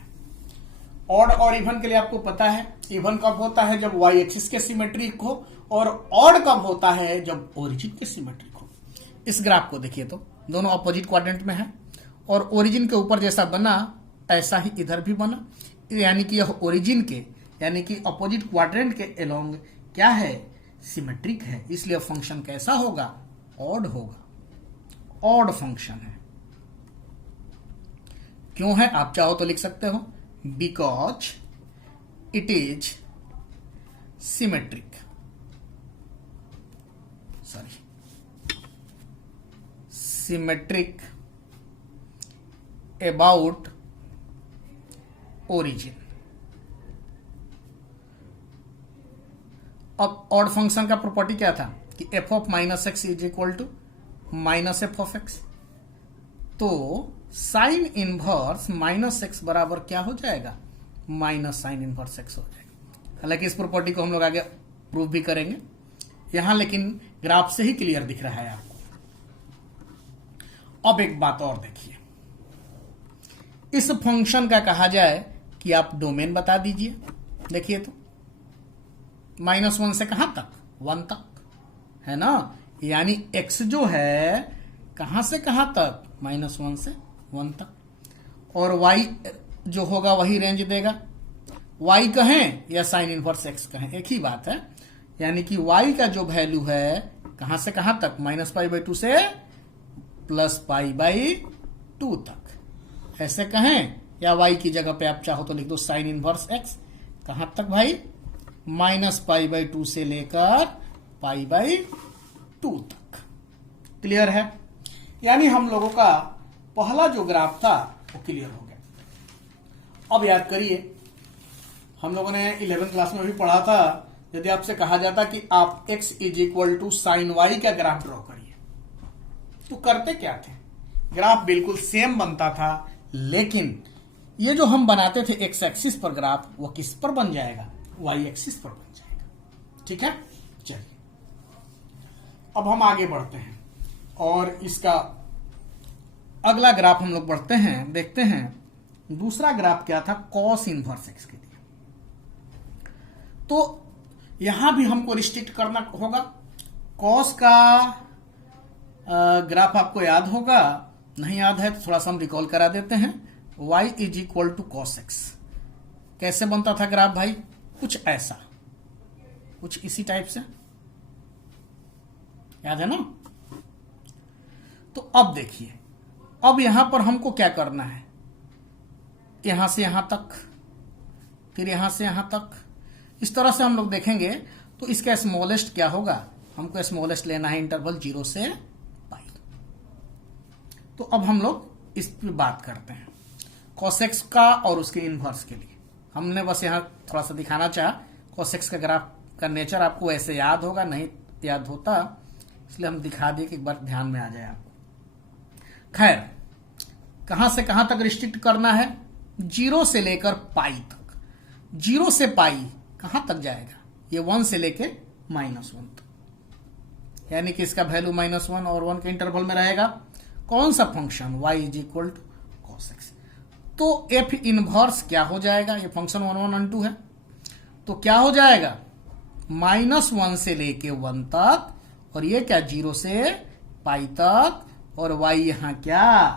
ऑड और इवन के लिए आपको पता है, इवन कब होता है जब वाई एक्सिस के सिमेट्रिक हो, और ऑड कब होता है जब ओरिजिन के सिमेट्रिक हो। इस ग्राफ को देखिए तो दोनों अपोजिट क्वाड्रेंट में है, और ओरिजिन के ऊपर जैसा बना ऐसा ही इधर भी बना, यानी कि यह ओरिजिन के यानी कि अपोजिट क्वाड्रेंट के अलोंग क्या है, सिमेट्रिक है। इसलिए फंक्शन कैसा होगा, ऑड होगा, ऑड फंक्शन है। क्यों है आप चाहो तो लिख सकते हो, because it is symmetric, symmetric about origin. अब ऑड फंक्शन का प्रॉपर्टी क्या था कि f of minus x is equal to minus f of x, तो साइन इनवर्स माइनस एक्स बराबर क्या हो जाएगा, माइनस साइन इनवर्स एक्स हो जाएगा। हालांकि इस प्रॉपर्टी को हम लोग आगे प्रूव भी करेंगे, यहां लेकिन ग्राफ से ही क्लियर दिख रहा है आपको। अब एक बात और देखिए, इस फंक्शन का कहा जाए कि आप डोमेन बता दीजिए। देखिए तो -1 से कहां तक, 1 तक है ना, यानी x जो है कहां से कहां तक, -1 से 1 तक, और y जो होगा वही रेंज देगा। y कहें या साइन इनवर्स x कहें एक ही बात है, यानी कि y का जो वैल्यू है कहां से कहां तक, -π/2 से +π/2 तक ऐसे कहें, या y की जगह पे आप चाहो तो लिख दो साइन इनवर्स x, कहां तक भाई, -π/2 से लेकर π/2 तक। क्लियर है, यानी हम लोगों का पहला जो ग्राफ था वो क्लियर हो गया। अब याद करिए, हम लोगों ने 11th क्लास में भी पढ़ा था, यदि आपसे कहा जाता कि आप x is equal to sine y का ग्राफ ड्रॉ करिए, तो करते क्या थे, ग्राफ बिल्कुल सेम बनता था, लेकिन ये जो हम बनाते थे x एक्सिस पर ग्राफ, वो किस पर बन जाएगा, y एक्सिस पर बन जाएगा। ठीक है, चलिए अब हम आगे बढ़ते हैं और इसका अगला ग्राफ हम लोग बढ़ते हैं, देखते हैं दूसरा ग्राफ क्या था, कॉस इनवर्स एक्स के लिए। तो यहां भी हमको रिस्ट्रिक्ट करना होगा। कॉस का ग्राफ आपको याद होगा, नहीं याद है तो थोड़ा सा हम रिकॉल करा देते हैं। y is equal to cos x कैसे बनता था ग्राफ भाई, कुछ ऐसा, कुछ इसी टाइप से, याद है ना। तो अब देखिए, अब यहां पर हमको क्या करना है, यहां से यहां तक, फिर यहां से यहां तक, इस तरह से हम लोग देखेंगे। तो इसका स्मॉलेस्ट क्या होगा, हमको स्मॉलेस्ट लेना है इंटरवल 0 से पाई। तो अब हम लोग इस पर बात करते हैं कॉसेक्स का और उसके इनवर्स के लिए। हमने बस यहां थोड़ा सा दिखाना चाहा, कॉसेक्स का ग्राफ का नेचर आपको ऐसे याद होगा, नहीं याद होता इसलिए हम दिखा दिए कि एक बार ध्यान में आ जाए आपको। खैर, कहां से कहां तक रिस्ट्रिक्ट करना है, 0 से लेकर पाई तक। 0 से पाई कहां तक जाएगा, ये 1 से लेके -1 तक, यानी कि इसका वैल्यू -1 और 1 के इंटरवल में रहेगा। कौन सा function, y is equal to cos x. तो एफ इनवर्स क्या हो जाएगा, ये फंक्शन 1 1 1 2 है, तो क्या हो जाएगा, -1 से लेके 1 तक, और ये क्या 0 से पाई तक, और y यहां क्या,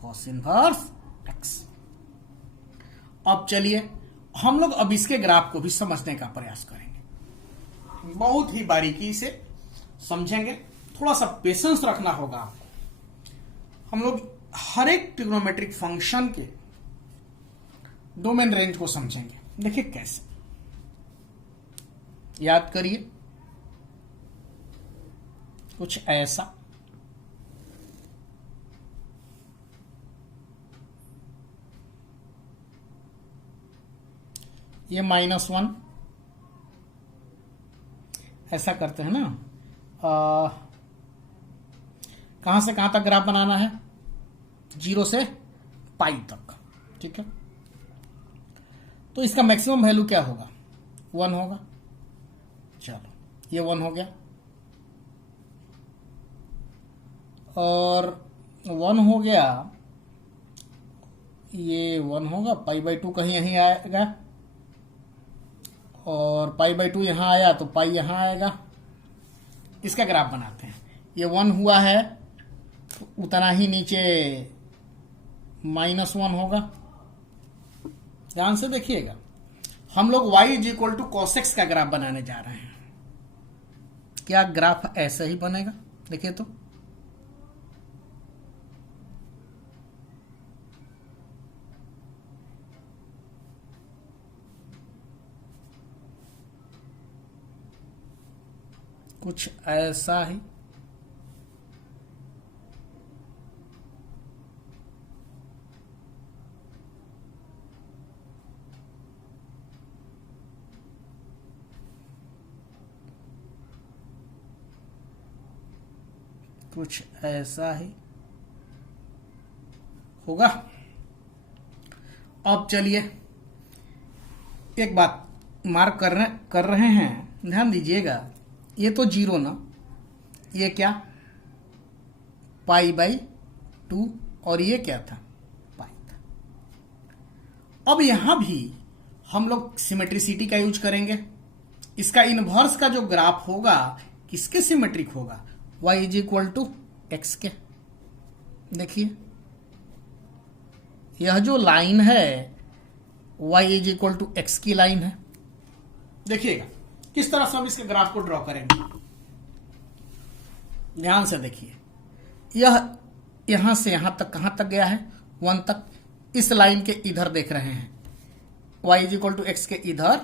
कॉस इनवर्स एक्स। अब चलिए हम लोग अब इसके ग्राफ को भी समझने का प्रयास करेंगे, बहुत ही बारीकी से समझेंगे, थोड़ा सा पेशेंस रखना होगा आपको। हम लोग हर एक ट्रिग्नोमेट्रिक फंक्शन के डोमेन रेंज को समझेंगे। देखिए कैसे, याद करिए, कुछ ऐसा, ये -1 ऐसा करते हैं ना, कहां से कहां तक ग्राफ बनाना है, 0 से पाई तक। ठीक है, तो इसका मैक्सिमम वैल्यू क्या होगा, 1 होगा। चलो ये 1 हो गया, और 1 हो गया, ये 1 होगा, पाई बाई 2 कहीं यहीं आएगा, और पाई बाई 2 यहां आया तो पाई यहां आएगा। इसका ग्राफ बनाते हैं। ये 1 हुआ है तो उतना ही नीचे -1 होगा। ध्यान से देखिएगा, हम लोग y is equal to cosec x का ग्राफ बनाने जा रहे हैं। क्या ग्राफ ऐसा ही बनेगा? देखिए तो कुछ ऐसा ही। कुछ ऐसा ही होगा। अब चलिए एक बात मार्क कर रहे हैं, ध्यान दीजिएगा। ये तो 0 ना, ये क्या पाई बाई 2, और ये क्या था पाई था। अब यहां भी हम लोग सिमेट्रिसिटी का यूज करेंगे। इसका इनवर्स का जो ग्राफ होगा किसके सिमेट्रिक होगा? y is equal to x के। देखिए यह जो लाइन है y is equal to x की लाइन है। देखिएगा किस तरह से हम इसके ग्राफ को ड्रॉ करेंगे। ध्यान से देखिए, यह यहां से यहां तक कहां तक गया है? 1 तक। इस लाइन के इधर देख रहे हैं y is equal to x के इधर,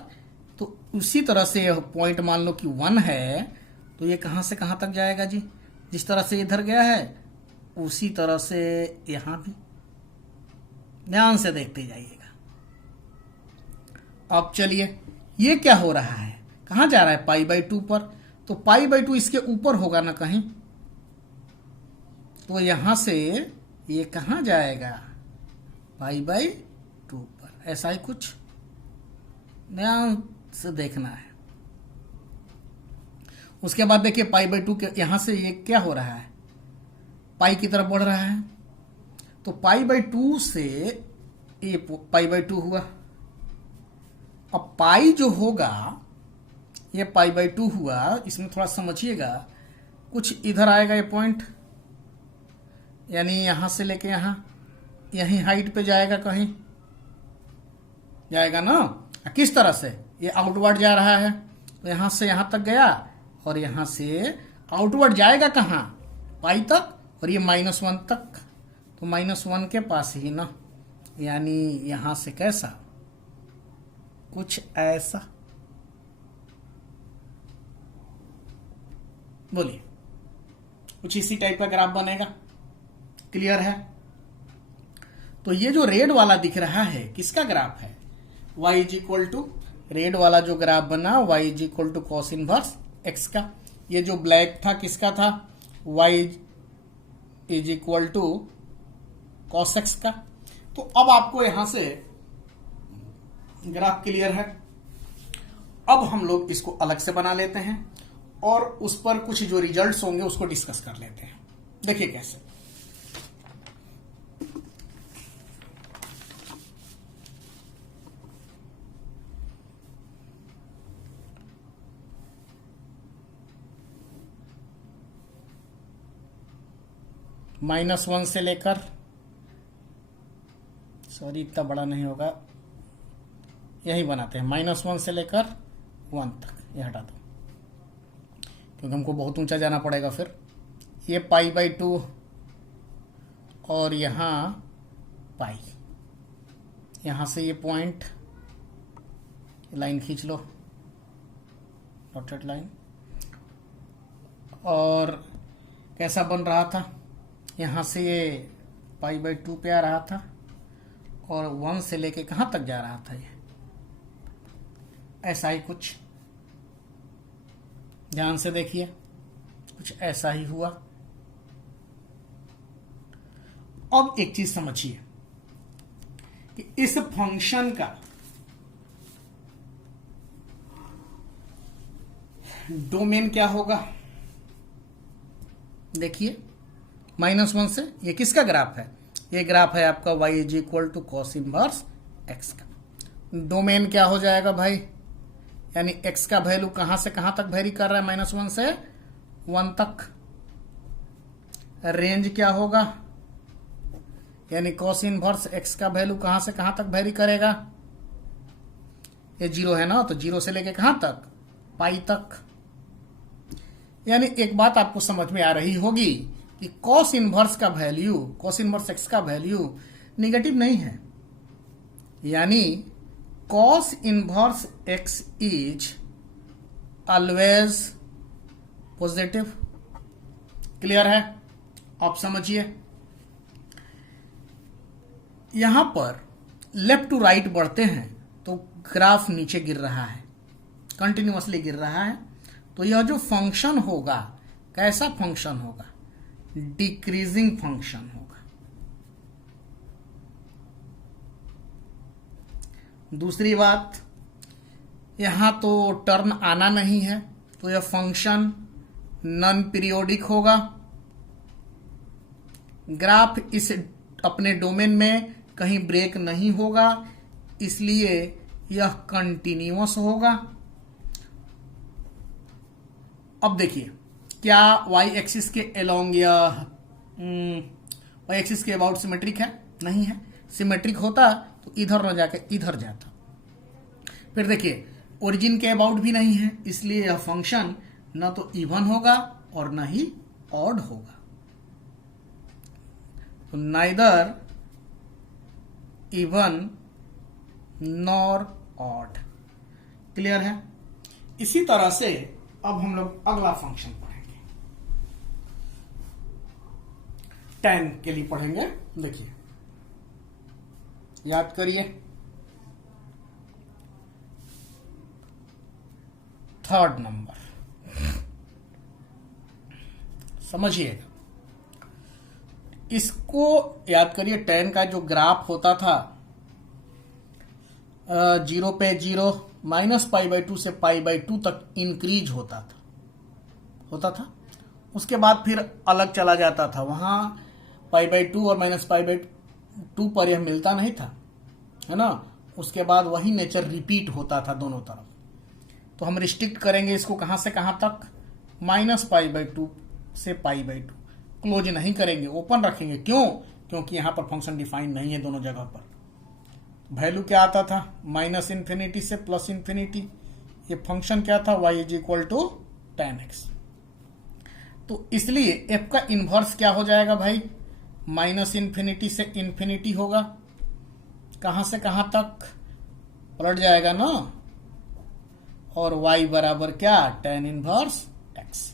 तो उसी तरह से यह पॉइंट मान लो कि 1 है, तो ये कहां से कहां तक जाएगा जी? जिस तरह से इधर गया है उसी तरह से यहां भी। ध्यान से देखते जाइएगा। अब चलिए ये क्या हो रहा है, कहां जा रहा है? पाई बाई 2 पर। तो पाई बाई 2 इसके ऊपर होगा ना कहीं, तो यहां से ये कहां जाएगा? पाई बाई 2 पर। ऐसा ही कुछ ध्यान से देखना है। उसके बाद देखिए पाई बाई 2 के यहां से ये क्या हो रहा है? पाई की तरफ बढ़ रहा है। तो पाई बाई 2 से ये पाई बाई 2 हुआ। अब पाई जो होगा ये पाई बाई 2 हुआ। इसमें थोड़ा समझिएगा, कुछ इधर आएगा ये पॉइंट, यानी यहां से लेके यहां यहीं हाइट पे जाएगा, कहीं जाएगा ना। किस तरह से? ये आउटवर्ड जा रहा है, तो यहां से यहां तक गया, और यहां से आउटवर्ड जाएगा कहां? पाई तक, और ये -1 तक। तो -1 के पास ही ना, यानी यहां से कैसा? कुछ ऐसा। बोलिए, कुछ इसी टाइप का ग्राफ बनेगा। क्लियर है? तो ये जो रेड वाला दिख रहा है किसका ग्राफ है? y is equal to, red वाला जो ग्राफ बना y is equal to cos inverse x का। ये जो ब्लैक था किसका था? y is equal to cos x का। तो अब आपको यहां से ग्राफ क्लियर है। अब हम लोग इसको अलग से बना लेते हैं और उस पर कुछ जो रिजल्ट्स होंगे उसको डिस्कस कर लेते हैं। देखिए कैसे। -1 से लेकर, सॉरी इतना बड़ा नहीं होगा, यही बनाते हैं। -1 से लेकर 1 तक, ये हटा दो क्योंकि हमको बहुत ऊंचा जाना पड़ेगा फिर। ये पाई बाई 2 और यहाँ पाई, यहाँ से ये पॉइंट, लाइन खींच लो, डॉटेड लाइन। और कैसा बन रहा था? यहाँ से ये पाई बाई 2 पे आ रहा था, और 1 से लेके कहाँ तक जा रहा था? ये ऐसा ही कुछ। ध्यान से देखिए, कुछ ऐसा ही हुआ। अब एक चीज समझिए कि इस फंक्शन का डोमेन क्या होगा। देखिए -1 से ये किसका ग्राफ है? ये ग्राफ है आपका y is equal to cos inverse x का। डोमेन क्या हो जाएगा भाई, यानी x का वैल्यू कहां से कहां तक वेरी कर रहा है, -1 से 1 तक। रेंज क्या होगा, यानी कॉस इनवर्स x का वैल्यू कहां से कहां तक वेरी करेगा, ये 0 है ना, तो 0 से लेके कहां तक, पाई तक। यानी एक बात आपको समझ में आ रही होगी कि कॉस इनवर्स का वैल्यू, कॉस इनवर्स x का वैल्यू निगेटिव नहीं है, यानी cos inverse x is always positive. Clear है, आप समझिए। यहां पर लेफ्ट टू राइट बढ़ते हैं तो ग्राफ नीचे गिर रहा है, कंटिन्यूअसली गिर रहा है। तो यह जो फंक्शन होगा, कैसा फंक्शन होगा, डिक्रीजिंग फंक्शन होगा। दूसरी बात, यहां तो टर्न आना नहीं है, तो यह फंक्शन नॉन पीरियोडिक होगा। ग्राफ इस अपने डोमेन में कहीं ब्रेक नहीं होगा, इसलिए यह कंटिन्यूअस होगा। अब देखिए, क्या y एक्सिस के अलोंग या y एक्सिस के अबाउट सिमेट्रिक है, नहीं है। सिमेट्रिक होता तो इधर न जाके इधर जाता। फिर देखिए, ओरिजिन के अबाउट भी नहीं है, इसलिए यह फंक्शन न तो इवन होगा और न ही ऑड होगा। तो neither even nor odd. Clear है। इसी तरह से अब हम लोग अगला फंक्शन पढ़ेंगे, tan के लिए पढ़ेंगे। देखिए, याद करिए, थर्ड नंबर समझिएगा, इसको याद करिए। tan का जो ग्राफ होता था 0 पे 0 -π/2 से π/2 तक इंक्रीज होता था। उसके बाद फिर अलग चला जाता था, वहां π/2 और -π/2 पर यह मिलता नहीं था, है ना। उसके बाद वही नेचर रिपीट होता था दोनों तरफ। तो हम रिस्ट्रिक्ट करेंगे इसको कहां से कहां तक, -π/2 से π/2। क्लोज नहीं करेंगे, ओपन रखेंगे। क्यों? क्योंकि यहां पर फंक्शन डिफाइन नहीं है दोनों जगह पर। वैल्यू क्या आता था, -∞ से +∞। ये फंक्शन क्या था, y is equal to tan x। तो इसलिए f का इनवर्स क्या हो जाएगा भाई, -∞ से ∞ होगा। कहां से कहां तक पलट जाएगा ना, और y बराबर क्या, tan इनवर्स x।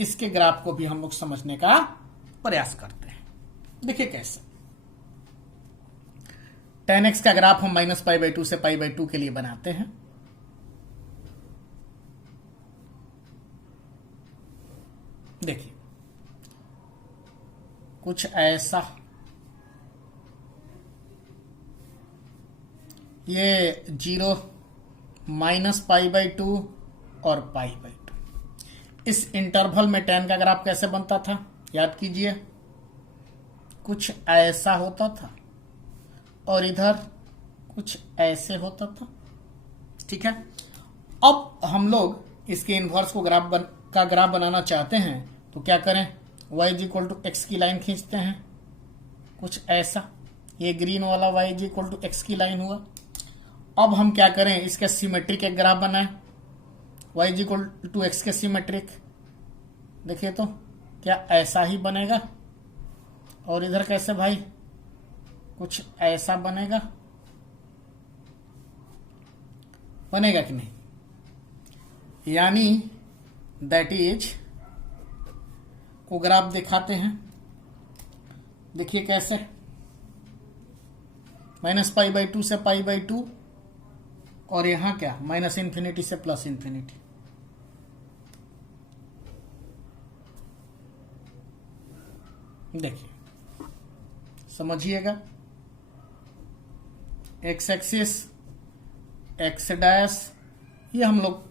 इसके ग्राफ को भी हम लोग समझने का प्रयास करते हैं। देखिए कैसे। tan x का ग्राफ हम -π/2 से π/2 के लिए बनाते हैं। देखिए, कुछ ऐसा, ये 0 -π/2 और π/2। इस इंटरवल में tan का ग्राफ कैसे बनता था, याद कीजिए। कुछ ऐसा होता था और इधर कुछ ऐसे होता था। ठीक है। अब हम लोग इसके इनवर्स को ग्राफ बनाना चाहते हैं, तो क्या करें, y is equal to x की लाइन खींचते हैं, कुछ ऐसा। ये ग्रीन वाला y is equal to x की लाइन हुआ। अब हम क्या करें, इसका सिमेट्रिक एक ग्राफ बनाएं, y is equal to x के सिमेट्रिक। देखिए तो क्या ऐसा ही बनेगा, और इधर कैसे भाई, कुछ ऐसा बनेगा कि नहीं। यानी दैट इज को ग्राफ दिखाते हैं। देखिए कैसे, -π/2 से π/2, और यहां क्या, -∞ से +∞। देखिए, समझिएगा। एक्स एक्सिस, एक्स डैश, ये हम लोग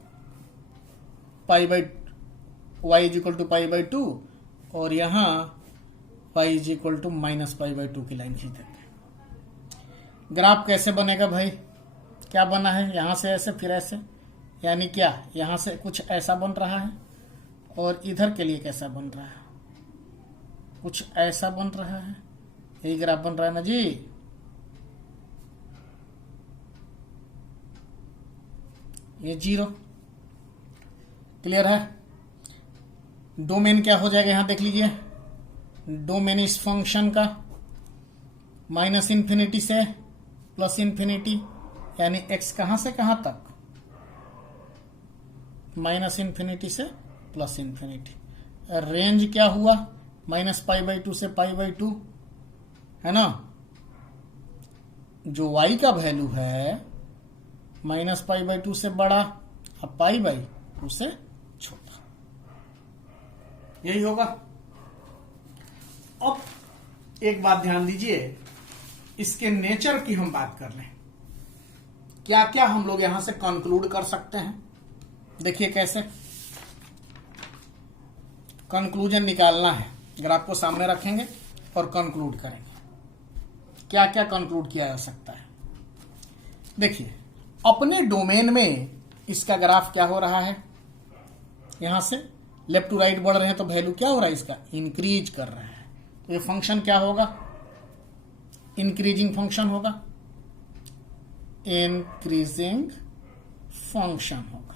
y इज इक्वल टू π/2, और यहां y is equal to minus pi by 2 की लाइन खींच देंगे। ग्राफ कैसे बनेगा भाई? क्या बना है, यहां से ऐसे फिर ऐसे, यानी क्या यहां से कुछ ऐसा बन रहा है और इधर के लिए कैसा बन रहा है, कुछ ऐसा बन रहा है। यही ग्राफ बन रहा है ना जी। ये 0 क्लियर है। डोमेन क्या हो जाएगा यहां देख लीजिए, डोमेन इस फंक्शन का माइनस इन्फिनिटी से प्लस इन्फिनिटी, यानी x कहां से कहां तक, माइनस इन्फिनिटी से प्लस इन्फिनिटी। रेंज क्या हुआ, माइनस पाई बाई 2 से पाई बाई 2 है ना। जो y का वैल्यू है माइनस पाई बाई 2 से बड़ा और पाई बाई 2 से छोटा, यही होगा। अब एक बात ध्यान दीजिए, इसके नेचर की हम बात कर लें, क्या क्या हम लोग यहां से कंक्लूड कर सकते हैं। देखिए कैसे कंक्लूजन निकालना है, ग्राफ को सामने रखेंगे और कंक्लूड करेंगे। क्या क्या कंक्लूड किया जा सकता है। देखिए अपने डोमेन में इसका ग्राफ क्या हो रहा है, यहां से लेफ्ट टू राइट बढ़ रहे हैं तो वैल्यू क्या हो रहा है इसका, इंक्रीज कर रहा है। तो ये फंक्शन क्या होगा, इंक्रीजिंग फंक्शन होगा, इंक्रीजिंग फंक्शन होगा।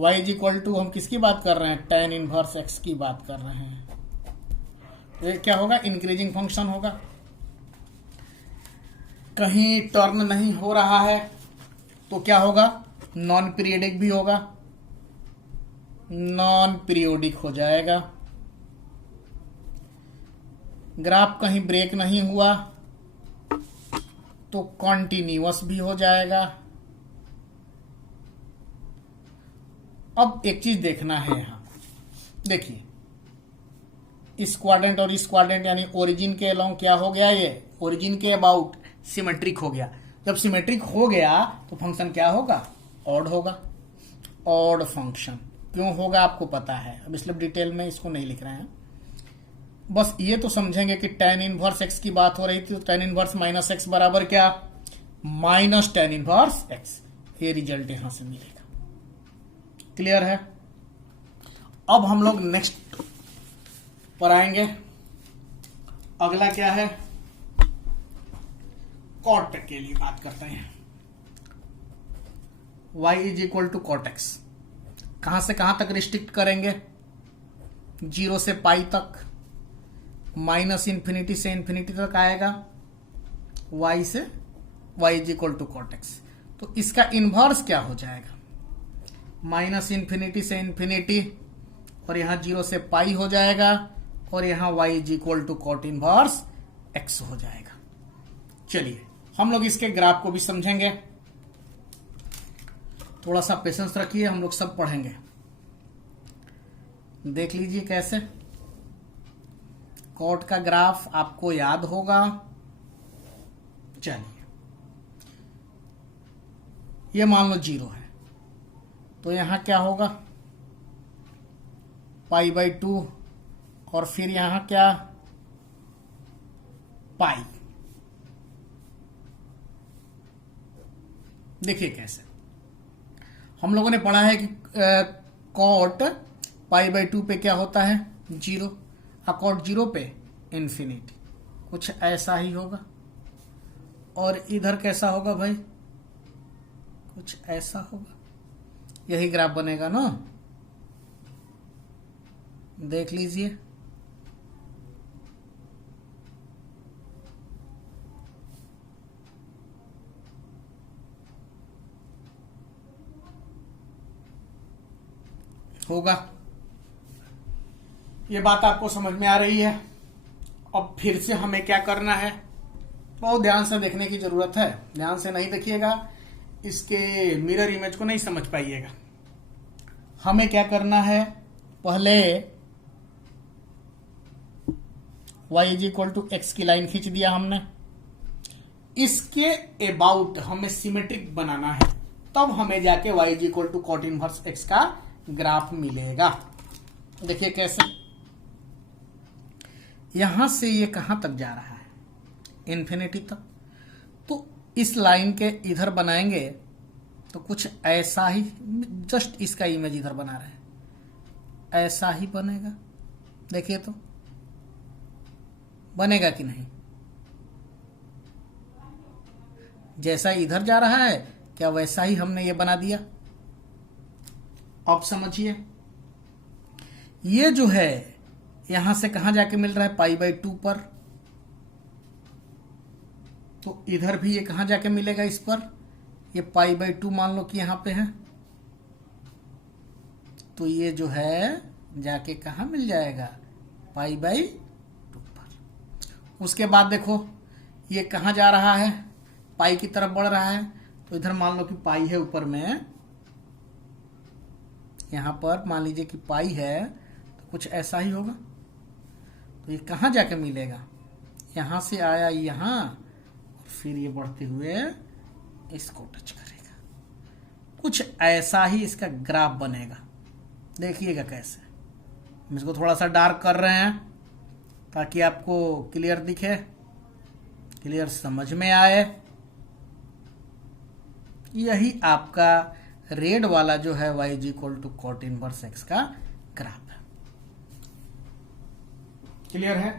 y इज इक्वल टू, हम किसकी बात कर रहे हैं, tan इनवर्स x की बात कर रहे हैं। तो ये क्या होगा, इंक्रीजिंग फंक्शन होगा। कहीं टर्न नहीं हो रहा है तो क्या होगा, नॉन पीरियडिक भी होगा, नॉन पीरियोडिक हो जाएगा। ग्राफ कहीं ब्रेक नहीं हुआ तो कॉन्टिन्यूअस भी हो जाएगा। अब एक चीज देखना है यहां, देखिए इस क्वाड्रेंट और इस क्वाड्रेंट यानी ओरिजिन के अलोंग क्या हो गया, ये ओरिजिन के अबाउट सिमेट्रिक हो गया। जब सिमेट्रिक हो गया तो फंक्शन क्या होगा, ऑड होगा। ऑड फंक्शन क्यों होगा आपको पता है, अब इसलिए डिटेल में इसको नहीं लिख रहे हैं, बस ये तो समझेंगे कि tan इनवर्स x की बात हो रही थी, तो tan इनवर्स माइनस एक्स बराबर क्या, माइनस tan इनवर्स x। ये रिजल्ट यहां से मिलेगा। क्लियर है। अब हम लोग नेक्स्ट पर आएंगे। अगला क्या है, कॉट के लिए बात करते हैं। y is equal to cot x, कहां से कहां तक रिस्ट्रिक्ट करेंगे, 0 से पाई तक, माइनस इन्फिनिटी से इन्फिनिटी तक आएगा, y से y is equal to cot x. तो इसका इनवर्स क्या हो जाएगा, माइनस इन्फिनिटी से इन्फिनिटी, और यहां 0 से पाई हो जाएगा, और यहां y is equal to cot inverse x हो जाएगा। चलिए हम लोग इसके ग्राफ को भी समझेंगे, थोड़ा सा पेशेंस रखिए, हम लोग सब पढ़ेंगे। देख लीजिए कैसे कॉट का ग्राफ आपको याद होगा। चलिए ये मान लो 0 है तो यहां क्या होगा, पाई बाई 2, और फिर यहां क्या, पाई। देखिए कैसे हम लोगों ने पढ़ा है कि कॉट पाई बाई 2 पे क्या होता है, 0, कॉट 0 पे इन्फिनिटी, कुछ ऐसा ही होगा। और इधर कैसा होगा भाई, कुछ ऐसा होगा, यही ग्राफ बनेगा ना। देख लीजिए होगा। ये बात आपको समझ में आ रही है। अब फिर से हमें क्या करना है, बहुत ध्यान से देखने की जरूरत है। ध्यान से नहीं देखिएगा, इसके मिरर इमेज को नहीं समझ पाइएगा। हमें क्या करना है, पहले y is equal to x की लाइन खींच दिया हमने, इसके अबाउट हमें सिमेट्रिक बनाना है, तब हमें जाके y is equal to cot inverse x का ग्राफ मिलेगा। देखिए कैसे, यहां से ये कहां तक जा रहा है, इन्फिनिटी तक। तो इस लाइन के इधर बनाएंगे तो कुछ ऐसा ही, जस्ट इसका इमेज इधर बना रहे हैं, ऐसा ही बनेगा। देखिए तो बनेगा कि नहीं, जैसा इधर जा रहा है क्या वैसा ही हमने ये बना दिया। अब समझिए, ये जो है यहां से कहां जाके मिल रहा है, π/2 पर, तो इधर भी ये कहां जाके मिलेगा इस पर, ये π/2 मान लो कि यहां पे है, तो ये जो है जाके कहां मिल जाएगा, π/2 पर। उसके बाद देखो ये कहां जा रहा है, पाई की तरफ बढ़ रहा है, तो इधर मान लो कि पाई है ऊपर में, यहां पर मान लीजिए कि पाई है, तो कुछ ऐसा ही होगा। तो ये कहां जाके मिलेगा, यहां से आया यहां, और फिर ये बढ़ते हुए इसको टच करेगा, कुछ ऐसा ही इसका ग्राफ बनेगा। देखिएगा कैसे, हम इसको थोड़ा सा डार्क कर रहे हैं ताकि आपको क्लियर दिखे, क्लियर समझ में आए। यही आपका रेड वाला जो है y = cot इनवर्स x का ग्राफ है। क्लियर है।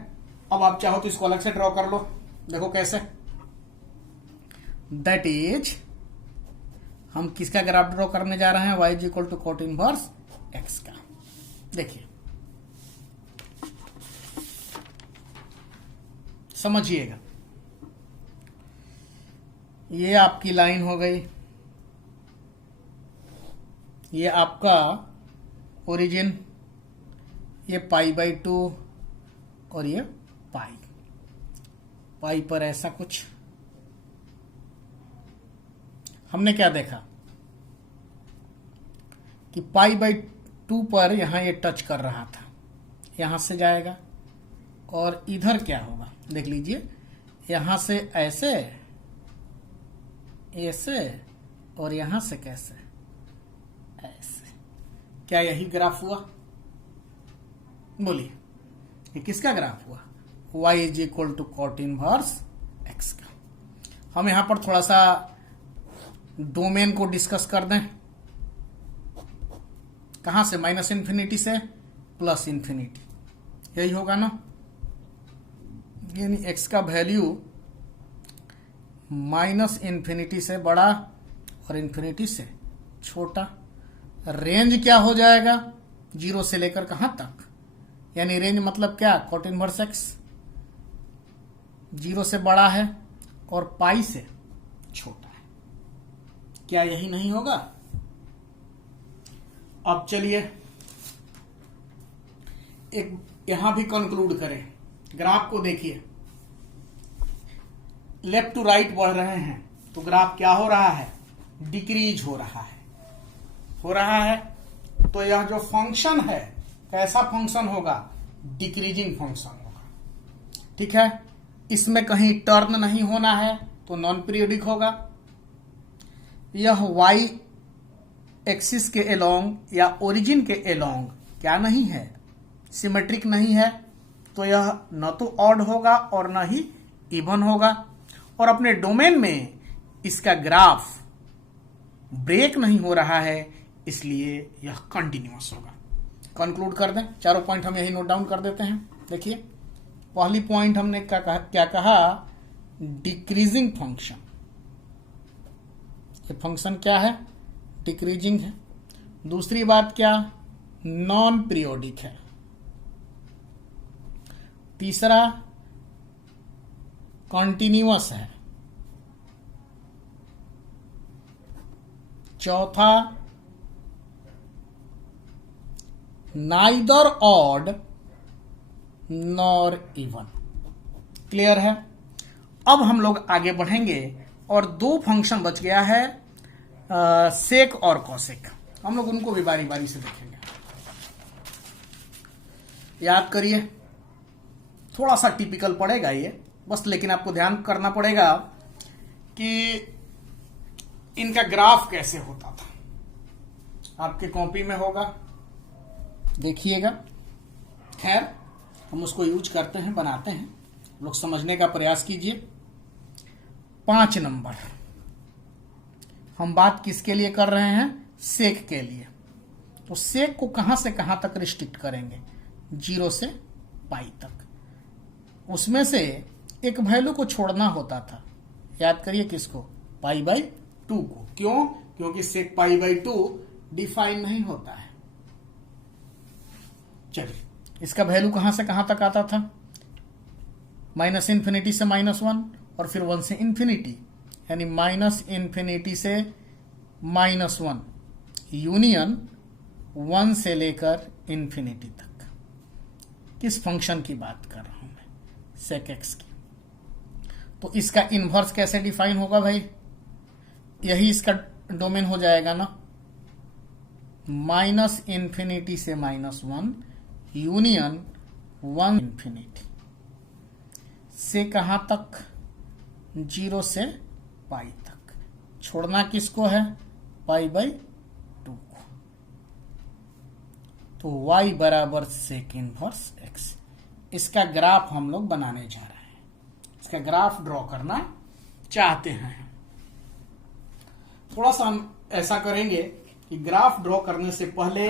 अब आप चाहो तो इसको अलग से ड्रॉ कर लो, देखो कैसे। दैट इज, हम किसका ग्राफ ड्रॉ करने जा रहे हैं, y = cot इनवर्स x का। देखिए समझिएगा, ये आपकी लाइन हो गई, ये आपका ओरिजिन, ये π/2 और ये पाई पर ऐसा कुछ। हमने क्या देखा कि π/2 पर यहां ये टच कर रहा था, यहां से जाएगा, और इधर क्या होगा देख लीजिए, यहां से ऐसे, ऐसे, और यहां से कैसे, ऐसे। क्या यही ग्राफ हुआ, बोलिए ये किसका ग्राफ हुआ, y = cot इनवर्स x का। हम यहां पर थोड़ा सा डोमेन को डिस्कस कर दें, कहां से, -∞ से +∞, यही होगा ना, यानी x का वैल्यू -∞ से बड़ा और ∞ से छोटा। रेंज क्या हो जाएगा, 0 से लेकर कहां तक, यानी रेंज मतलब क्या, cot इनवर्स x 0 से बड़ा है और पाई से छोटा है। क्या यही नहीं होगा। अब चलिए एक यहां भी कंक्लूड करें, ग्राफ को देखिए, लेफ्ट टू राइट बढ़ रहे हैं, तो ग्राफ क्या हो रहा है, डिक्रीज हो रहा है, तो यह जो फंक्शन है कैसा फंक्शन होगा, डिक्रीजिंग फंक्शन होगा। ठीक है, इसमें कहीं टर्न नहीं होना है तो नॉन पीरियोडिक होगा। यह y एक्सिस के एलोंग या ओरिजिन के एलोंग क्या नहीं है, सिमेट्रिक नहीं है, तो यह न तो ऑड होगा और न ही इवन होगा। और अपने डोमेन में इसका ग्राफ ब्रेक नहीं हो रहा है, इसलिए यह कंटिन्यूअस होगा। कंक्लूड कर दें, चारों पॉइंट हम यही नोट डाउन कर देते हैं। देखिए पहली पॉइंट हमने क्या कहा, डिक्रीजिंग फंक्शन, ये फंक्शन क्या है, डिक्रीजिंग है। दूसरी बात क्या, नॉन पीरियोडिक है। तीसरा कॉन्टिन्यूअस है। चौथा neither odd nor even. Clear है। अब हम लोग आगे बढ़ेंगे और दो फंक्शन बच गया है, सेक और कॉसेक। हम लोग उनको भी बारी बारी से देखेंगे। याद करिए, थोड़ा सा टिपिकल पड़ेगा ये बस, लेकिन आपको ध्यान करना पड़ेगा कि इनका ग्राफ कैसे होता था। आपके कॉपी में होगा, देखिएगा। खैर, हम उसको यूज करते हैं, बनाते हैं, लोग समझने का प्रयास कीजिए। 5 नंबर, हम बात किसके लिए कर रहे हैं? सेक के लिए। तो सेक को कहां से कहां तक रिस्ट्रिक्ट करेंगे? 0 से पाई तक। उसमें से एक वैल्यू को छोड़ना होता था, याद करिए किसको? π/2 को। क्यों? क्योंकि सेक π/2 डिफाइन नहीं होता है। चलिए, इसका वैल्यू कहां से कहां तक आता था? -∞ से -1 और फिर 1 से इन्फिनिटी, यानी -∞ से -1 यूनियन 1 से लेकर इन्फिनिटी तक। किस फंक्शन की बात कर रहा हूं मैं? सेक एक्स की। तो इसका इनवर्स कैसे डिफाइन होगा भाई? यही इसका डोमेन हो जाएगा ना, -∞ से -1 यूनियन 1 इन्फिनिटी से कहां तक? 0 से पाई तक। छोड़ना किसको है? π/2 को। तो y बराबर सेक इनवर्स x। इसका ग्राफ हम लोग बनाने जा रहे हैं, इसका ग्राफ ड्रॉ करना चाहते हैं। थोड़ा सा हम ऐसा करेंगे कि ग्राफ ड्रॉ करने से पहले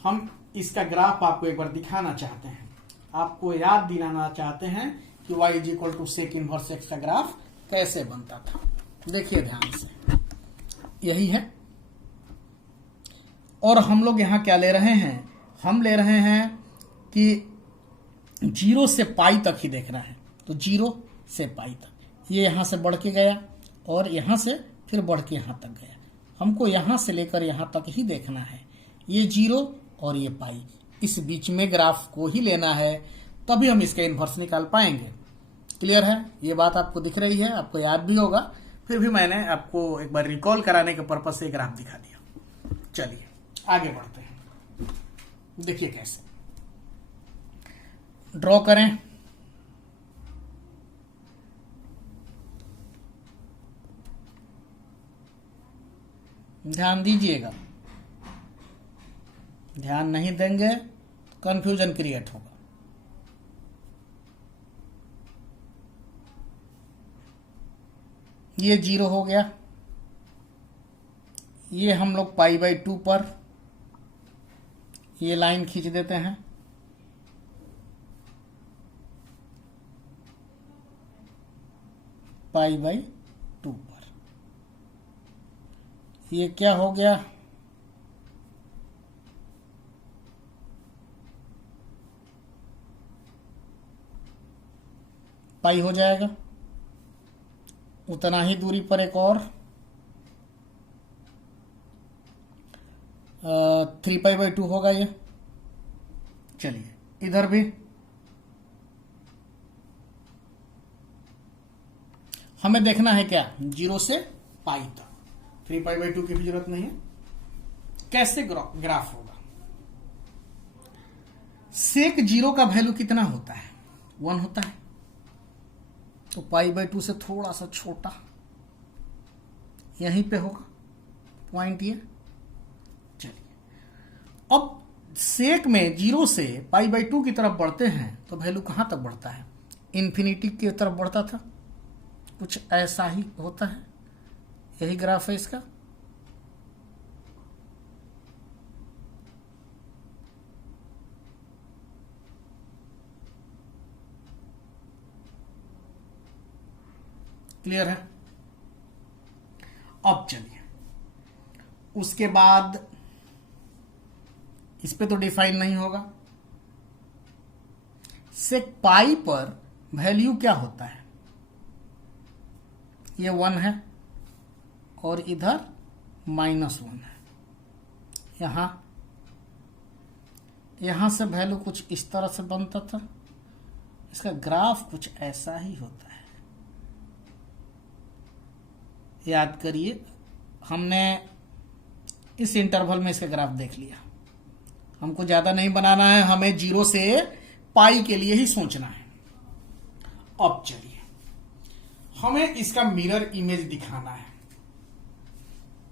हम इसका ग्राफ आपको एक बार दिखाना चाहते हैं, आपको याद दिलाना चाहते हैं कि y = सेक इनवर्स x का ग्राफ कैसे बनता था। देखिए ध्यान से, यही है। और हम लोग यहां क्या ले रहे हैं? हम ले रहे हैं कि 0 से पाई तक ही देखना है। तो 0 से पाई तक, ये यहां से बढ़ के गया और यहां से फिर बढ़ के यहां तक गया। हमको यहां से लेकर यहां तक ही देखना है। ये 0 और ये पाई, इस बीच में ग्राफ को ही लेना है, तभी हम इसका इन्वर्स निकाल पाएंगे। क्लियर है? ये बात आपको दिख रही है, आपको याद भी होगा, फिर भी मैंने आपको एक बार रिकॉल कराने के पर्पज से ग्राफ दिखा दिया। चलिए आगे बढ़ते हैं। देखिए कैसे ड्रॉ करें। ध्यान दीजिएगा, ध्यान नहीं देंगे तो कंफ्यूजन क्रिएट होगा। ये 0 हो गया, ये हम लोग π/2 पर ये लाइन खींच देते हैं। π/2 पर ये क्या हो गया? पाई हो जाएगा। उतना ही दूरी पर एक और 3π/2 होगा ये। चलिए इधर भी हमें देखना है क्या? 0 से पाई तक। 3π/2 की भी जरूरत नहीं है। कैसे ग्राफ होगा? सेक 0 का वैल्यू कितना होता है? 1 होता है। तो π/2 से थोड़ा सा छोटा यहीं पे होगा पॉइंट ये। चलिए अब सेक में 0 से π/2 की तरफ बढ़ते हैं तो वैल्यू कहां तक बढ़ता है? इन्फिनिटी की तरफ बढ़ता था, कुछ ऐसा ही होता है। यही ग्राफ है इसका। क्लियर है? अब चलिए उसके बाद इस पे तो डिफाइन नहीं होगा। सेक पाई पर वैल्यू क्या होता है? ये 1 है और इधर -1 है। यहां से वैल्यू कुछ इस तरह से बनता था। इसका ग्राफ कुछ ऐसा ही होता है। याद करिए, हमने इस इंटरवल में इसका ग्राफ देख लिया। हमको ज्यादा नहीं बनाना है, हमें 0 से पाई के लिए ही सोचना है। अब चलिए हमें इसका मिरर इमेज दिखाना है।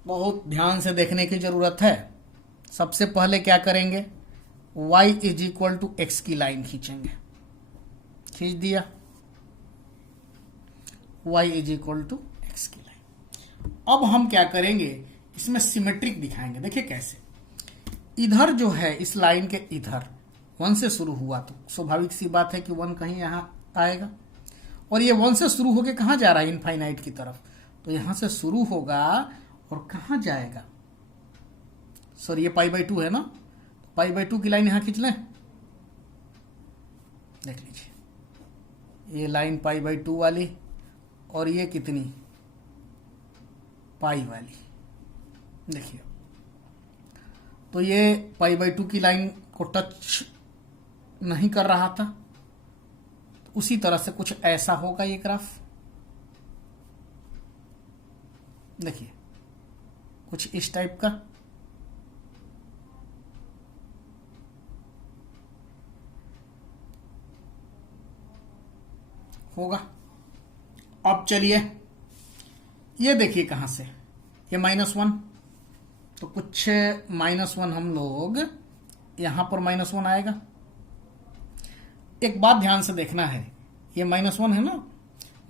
बहुत ध्यान से देखने की जरूरत है। सबसे पहले क्या करेंगे? y is equal to x की लाइन खींचेंगे, खींच दिया, y is equal to x की लाइन। अब हम क्या करेंगे, इसमें सिमेट्रिक दिखाएंगे। देखिए कैसे, इधर जो है इस लाइन के इधर 1 से शुरू हुआ तो स्वाभाविक सी बात है कि 1 कहीं यहां आएगा, और ये 1 से शुरू होके कहां जा रहा है, इनफाइनाइट की तरफ, तो यहां से शुरू होगा और कहां जाएगा, सर ये π/2 है ना, π/2 की लाइन यहां खींच लें, देख लीजिए ये लाइन π/2 वाली और ये कितनी पाई वाली, देखिए तो ये π/2 की लाइन को टच नहीं कर रहा था, तो उसी तरह से कुछ ऐसा होगा ये ग्राफ, देखिए कुछ इस टाइप का, होगा। अब चलिए ये देखिए कहां से, ये -1, तो कुछ -1 हम लोग यहां पर -1 आएगा। एक बात ध्यान से देखना है, ये -1 है ना,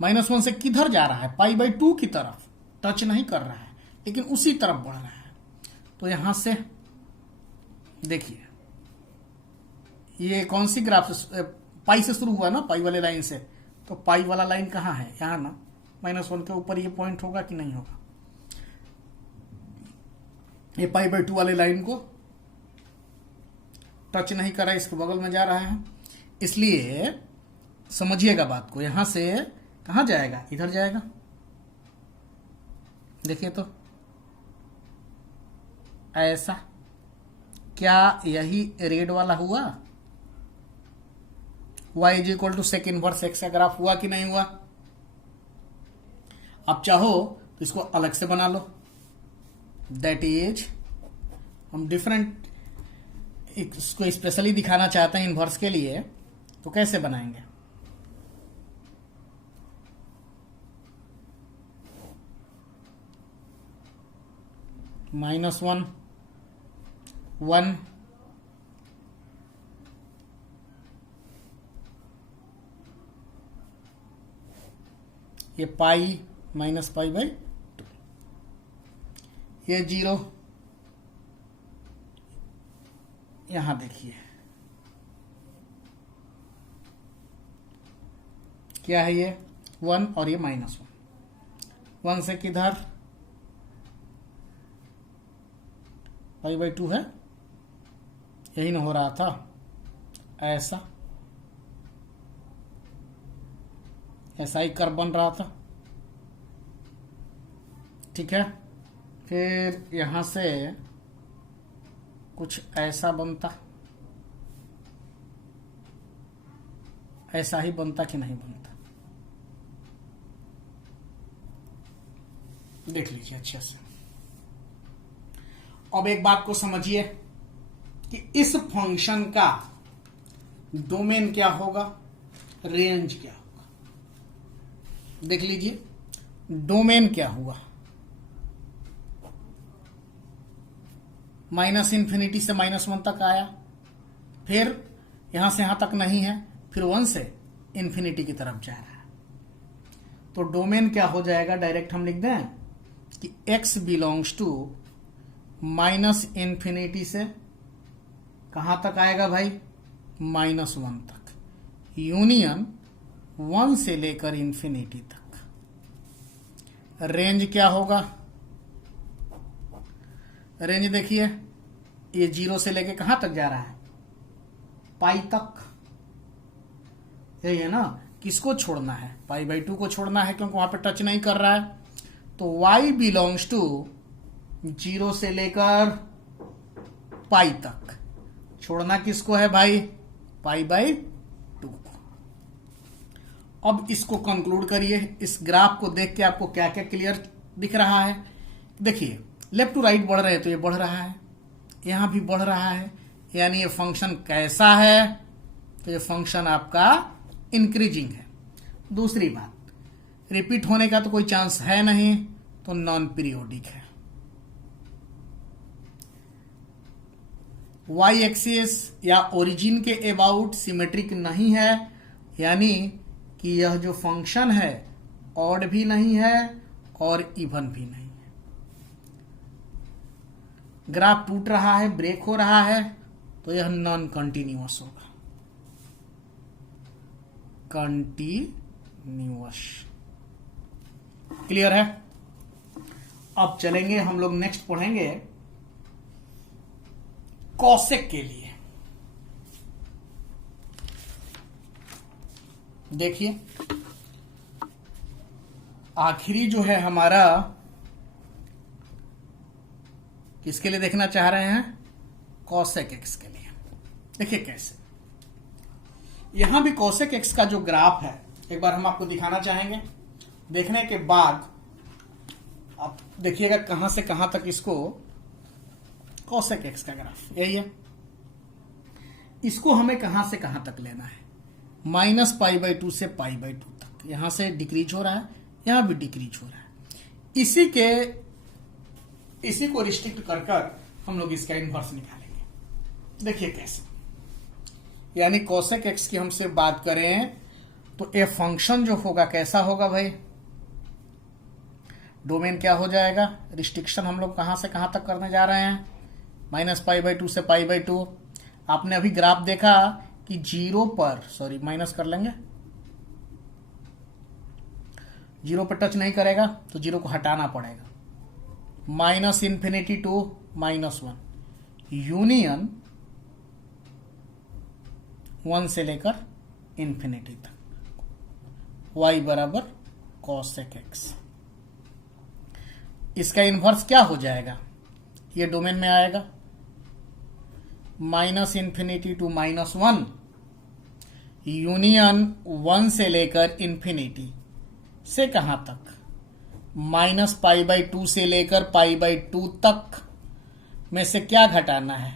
-1 से किधर जा रहा है, π/2 की तरफ, टच नहीं कर रहा है लेकिन उसी तरफ बढ़ रहा है। तो यहां से देखिए ये कौन सी ग्राफ से, पाई से शुरू हुआ ना, पाई वाले लाइन से, तो पाई वाला लाइन कहां है, यहां ना, -1 के ऊपर ये पॉइंट होगा कि नहीं होगा, ये π/2 वाले लाइन को टच नहीं कर रहा है, इसके बगल में जा रहा है, इसलिए समझिएगा बात को, यहां से कहां जाएगा, इधर जाएगा, देखिए तो ऐसा, क्या यही रेड वाला हुआ, y is equal to sec inverse x का ग्राफ हुआ कि नहीं हुआ। आप चाहो तो इसको अलग से बना लो, दैट इज, हम डिफरेंट इसको स्पेशली दिखाना चाहते हैं इनवर्स के लिए, तो कैसे बनाएंगे, -1 1 ये पाई -π/2, ये 0, यहां देखिए क्या है, ये 1 और ये -1, 1 से किधर π/2 है, यही ना हो रहा था, ऐसा ऐसा ही कर्व बन रहा था, ठीक है। फिर यहां से कुछ ऐसा बनता, ऐसा ही बनता कि नहीं बनता, देख लीजिए अच्छे से। अब एक बात को समझिए कि इस फंक्शन का डोमेन क्या होगा, रेंज क्या होगा, देख लीजिए डोमेन क्या हुआ, -∞ से -1 तक आया, फिर यहां से यहां तक नहीं है, फिर 1 से इन्फिनिटी की तरफ जा रहा है, तो डोमेन क्या हो जाएगा, डायरेक्ट हम लिख दें कि x बिलोंग्स टू -∞ से कहां तक आएगा भाई, -1 तक, यूनियन 1 से लेकर इन्फिनिटी तक। रेंज क्या होगा, रेंज देखिए ये 0 से लेकर कहां तक जा रहा है, पाई तक, यही है ना, किसको छोड़ना है, π/2 को छोड़ना है क्योंकि वहां पे टच नहीं कर रहा है, तो y बिलोंग्स टू 0 से लेकर पाई तक, छोड़ना किसको है भाई, π/2 को। अब इसको कंक्लूड करिए, इस ग्राफ को देख के आपको क्या क्या क्लियर दिख रहा है, देखिए लेफ्ट टू राइट बढ़ रहे हैं तो ये बढ़ रहा है, यहां भी बढ़ रहा है, यानी ये फंक्शन कैसा है, तो ये फंक्शन आपका इंक्रीजिंग है। दूसरी बात, रिपीट होने का तो कोई चांस है नहीं, तो नॉन पीरियोडिक है। वाई एक्सिस या ओरिजिन के अबाउट सिमेट्रिक नहीं है, यानी कि यह जो फंक्शन है ऑड भी नहीं है और इवन भी नहीं है। ग्राफ टूट रहा है, ब्रेक हो रहा है, तो यह नॉन कंटिन्यूअस होगा, कंटिन्यूअस। क्लियर है? अब चलेंगे हम लोग, नेक्स्ट पढ़ेंगे कॉसेक के लिए। देखिए आखिरी जो है हमारा, किसके लिए देखना चाह रहे हैं? कॉसेक एक्स के लिए। देखिए कैसे, यहां भी कॉसेक एक्स का जो ग्राफ है एक बार हम आपको दिखाना चाहेंगे। देखने के बाद आप देखिएगा कहां से कहां तक इसको, कॉसेक एक्स का ग्राफ यही है, इसको हमें कहां से कहां तक लेना है? -π/2 से π/2 तक। यहां से डिक्रीज हो रहा है, यहां भी डिक्रीज हो रहा है। इसी को रिस्ट्रिक्ट कर हम लोग इसका इनवर्स निकालेंगे। देखिए कैसे, यानी कॉसेक एक्स की हमसे बात करें तो ए फंक्शन जो होगा कैसा होगा भाई? डोमेन क्या हो जाएगा? रिस्ट्रिक्शन हम लोग कहां से कहां तक करने जा रहे हैं? -π/2 से π/2। आपने अभी ग्राफ देखा कि 0 पर, सॉरी माइनस कर लेंगे, 0 पर टच नहीं करेगा तो 0 को हटाना पड़ेगा। -∞ टू -1, यूनियन 1 से लेकर इंफिनिटी तक, y बराबर cosec x। इसका इन्वर्स क्या हो जाएगा? ये डोमेन में आएगा, -∞ टू -1, यूनियन 1 से लेकर इंफिनिटी से कहां तक? -π/2 से लेकर π/2 तक में से क्या घटाना है?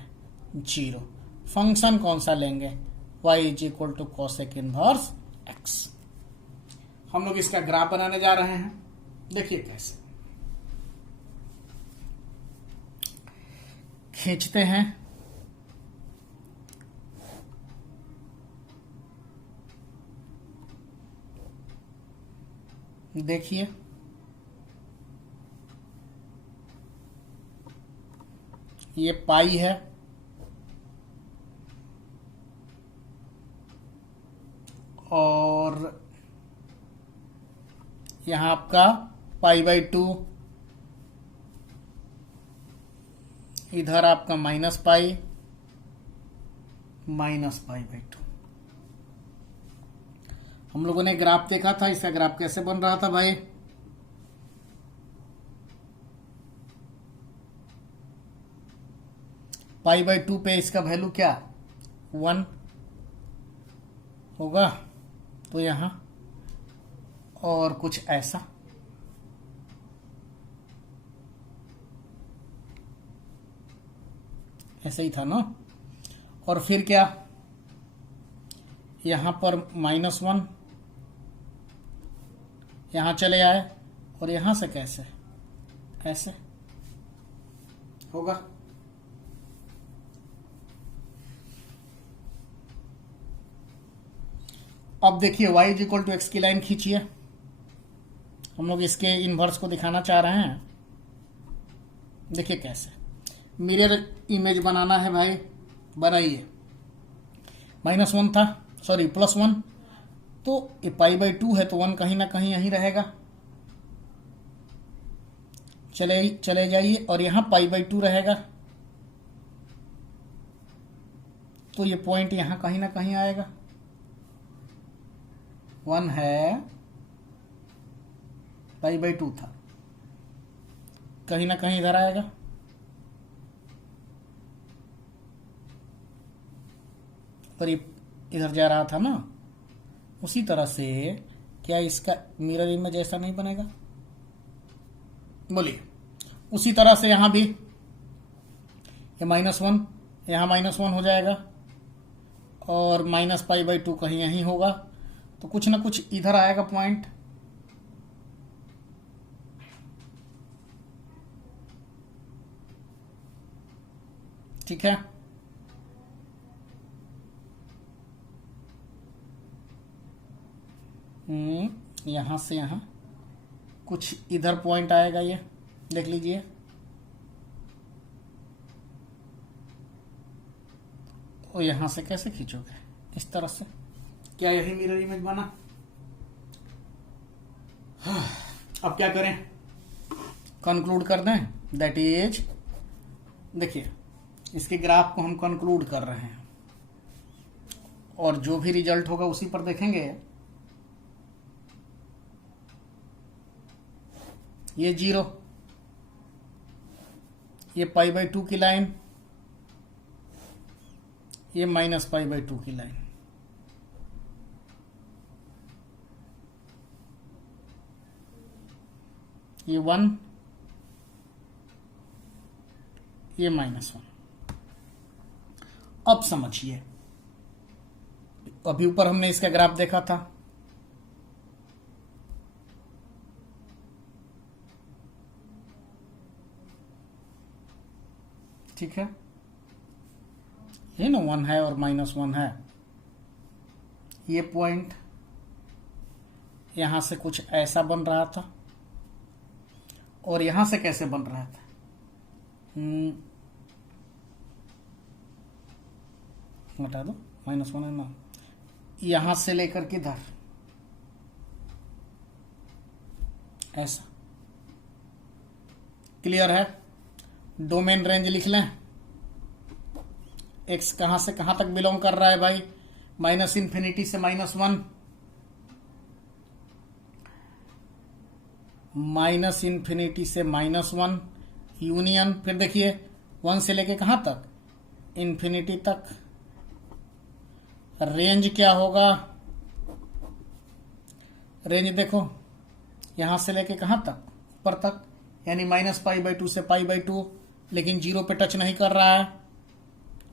0। फंक्शन कौन सा लेंगे? y = cosec inverse x। हम लोग इसका ग्राफ बनाने जा रहे हैं। देखिए कैसे खींचते हैं। देखिए ये पाई है और यहां आपका π/2, इधर आपका -π, -π/2। हम लोगों ने ग्राफ देखा था, इसका ग्राफ कैसे बन रहा था भाई? π/2 पे इसका वैल्यू क्या? 1 होगा, तो यहां और कुछ ऐसा, ऐसा ही था ना। और फिर क्या, यहां पर -1, यहां चले आए और यहां से कैसे, ऐसे होगा। अब देखिए y = x की लाइन खींचिए। हम लोग इसके इन्वर्स को दिखाना चाह रहे हैं। देखिए कैसे, मिरर इमेज बनाना है भाई, बनाइए। -1 था, सॉरी +1, तो ये π/2 है तो 1 कहीं ना कहीं यहीं रहेगा। चले जाइए और यहां π/2 रहेगा, तो ये पॉइंट यहां कहीं ना कहीं आएगा। 1 है, π/2 था, कहीं ना कहीं इधर आएगा। और ये इधर जा रहा था ना, उसी तरह से क्या इसका मिरर इमेज ऐसा नहीं बनेगा? बोलिए। उसी तरह से यहां भी ये -1, यहां -1 हो जाएगा और -π/2 कहीं यहीं होगा, तो कुछ ना कुछ इधर आएगा पॉइंट। ठीक है, यहां से यहां कुछ इधर पॉइंट आएगा, ये देख लीजिए। और यहां से कैसे खींचोगे, इस तरह से। क्या यही मिरर इमेज बना? अब क्या करें, कंक्लूड कर दें। दैट इज, देखिए इसके ग्राफ को हम कंक्लूड कर रहे हैं और जो भी रिजल्ट होगा उसी पर देखेंगे। ये 0, ये π/2 की लाइन, ये -π/2 की लाइन। ये 1, ये -1। अब समझिए, अभी ऊपर हमने इसका ग्राफ देखा था, ठीक है, ये ना 1 है और -1 है। ये पॉइंट यहां से कुछ ऐसा बन रहा था और यहां से कैसे बन रहा था, हटा दो, -1 है ना, यहां से लेकर किधर ऐसा। क्लियर है? डोमेन रेंज लिख लें। एक्स कहां से कहां तक बिलोंग कर रहा है भाई, -∞ से -1, -∞ से -1 यूनियन, फिर देखिए 1 से लेके कहां तक, इन्फिनिटी तक। रेंज क्या होगा, रेंज देखो यहां से लेके कहां तक, ऊपर तक, यानी -π/2 से π/2, लेकिन 0 पे टच नहीं कर रहा है,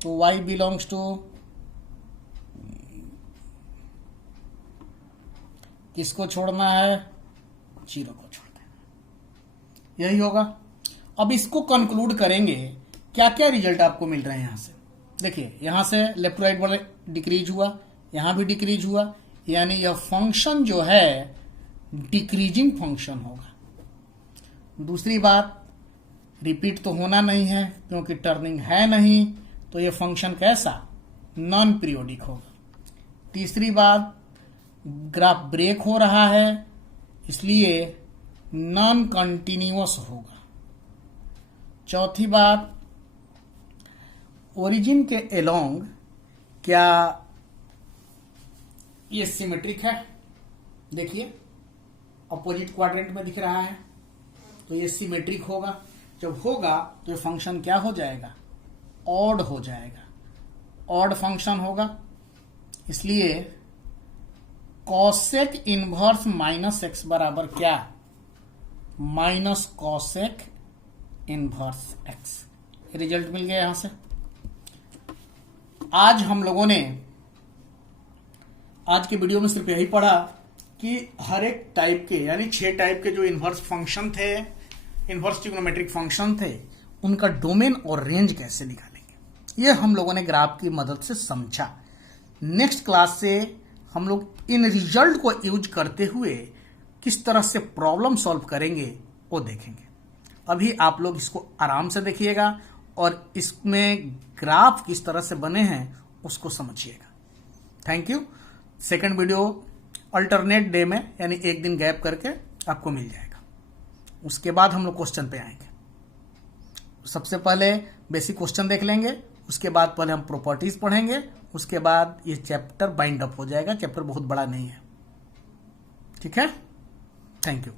तो y बिलोंग्स टू किसको छोड़ना है, 0 को छोड़ देना, यही होगा। अब इसको कंक्लूड करेंगे, क्या क्या रिजल्ट आपको मिल रहे हैं यहां से। देखिए यहां से लेफ्ट राइट वाले डिक्रीज हुआ, यहां भी डिक्रीज हुआ, यानी यह फंक्शन जो है डिक्रीजिंग फंक्शन होगा। दूसरी बात, रिपीट तो होना नहीं है क्योंकि टर्निंग है नहीं, तो यह फंक्शन कैसा, नॉन पीरियोडिक होगा। तीसरी बात, ग्राफ ब्रेक हो रहा है इसलिए नॉन कंटिन्यूअस होगा। चौथी बात, ओरिजिन के एलोंग क्या ये सिमेट्रिक है, देखिए अपोजिट क्वाड्रेंट में दिख रहा है, तो ये सिमेट्रिक होगा। जब होगा तो ये फंक्शन क्या हो जाएगा, ऑड हो जाएगा, ऑड फंक्शन होगा। इसलिए कॉसेक इनवर्स -x बराबर क्या, -cosec इनवर्स x। रिजल्ट मिल गया यहां से। आज हम लोगों ने आज के वीडियो में सिर्फ यही पढ़ा कि हर एक टाइप के, यानी 6 टाइप के जो इनवर्स फंक्शन थे, इनवर्स ट्रिग्नोमेट्रिक फंक्शन थे, उनका डोमेन और रेंज कैसे निकालेंगे, ये हम लोगों ने ग्राफ की मदद से समझा। नेक्स्ट क्लास से हम लोग इन रिजल्ट को यूज करते हुए किस तरह से प्रॉब्लम सॉल्व करेंगे वो देखेंगे। अभी आप लोग इसको आराम से देखिएगा और इसमें ग्राफ किस तरह से बने हैं उसको समझिएगा। Thank you. Second video alternate day में, यानी एक दिन गैप करके आपको मिल जाएगा। उसके बाद हम लोग क्वेश्चन पे आएंगे। सबसे पहले बेसिक क्वेश्चन देख लेंगे, उसके बाद पहले हम प्रॉपर्टीज पढ़ेंगे, उसके बाद ये चैप्टर बाइंड अप हो जाएगा। चैप्टर बहुत बड़ा नहीं है, ठीक है। Thank you.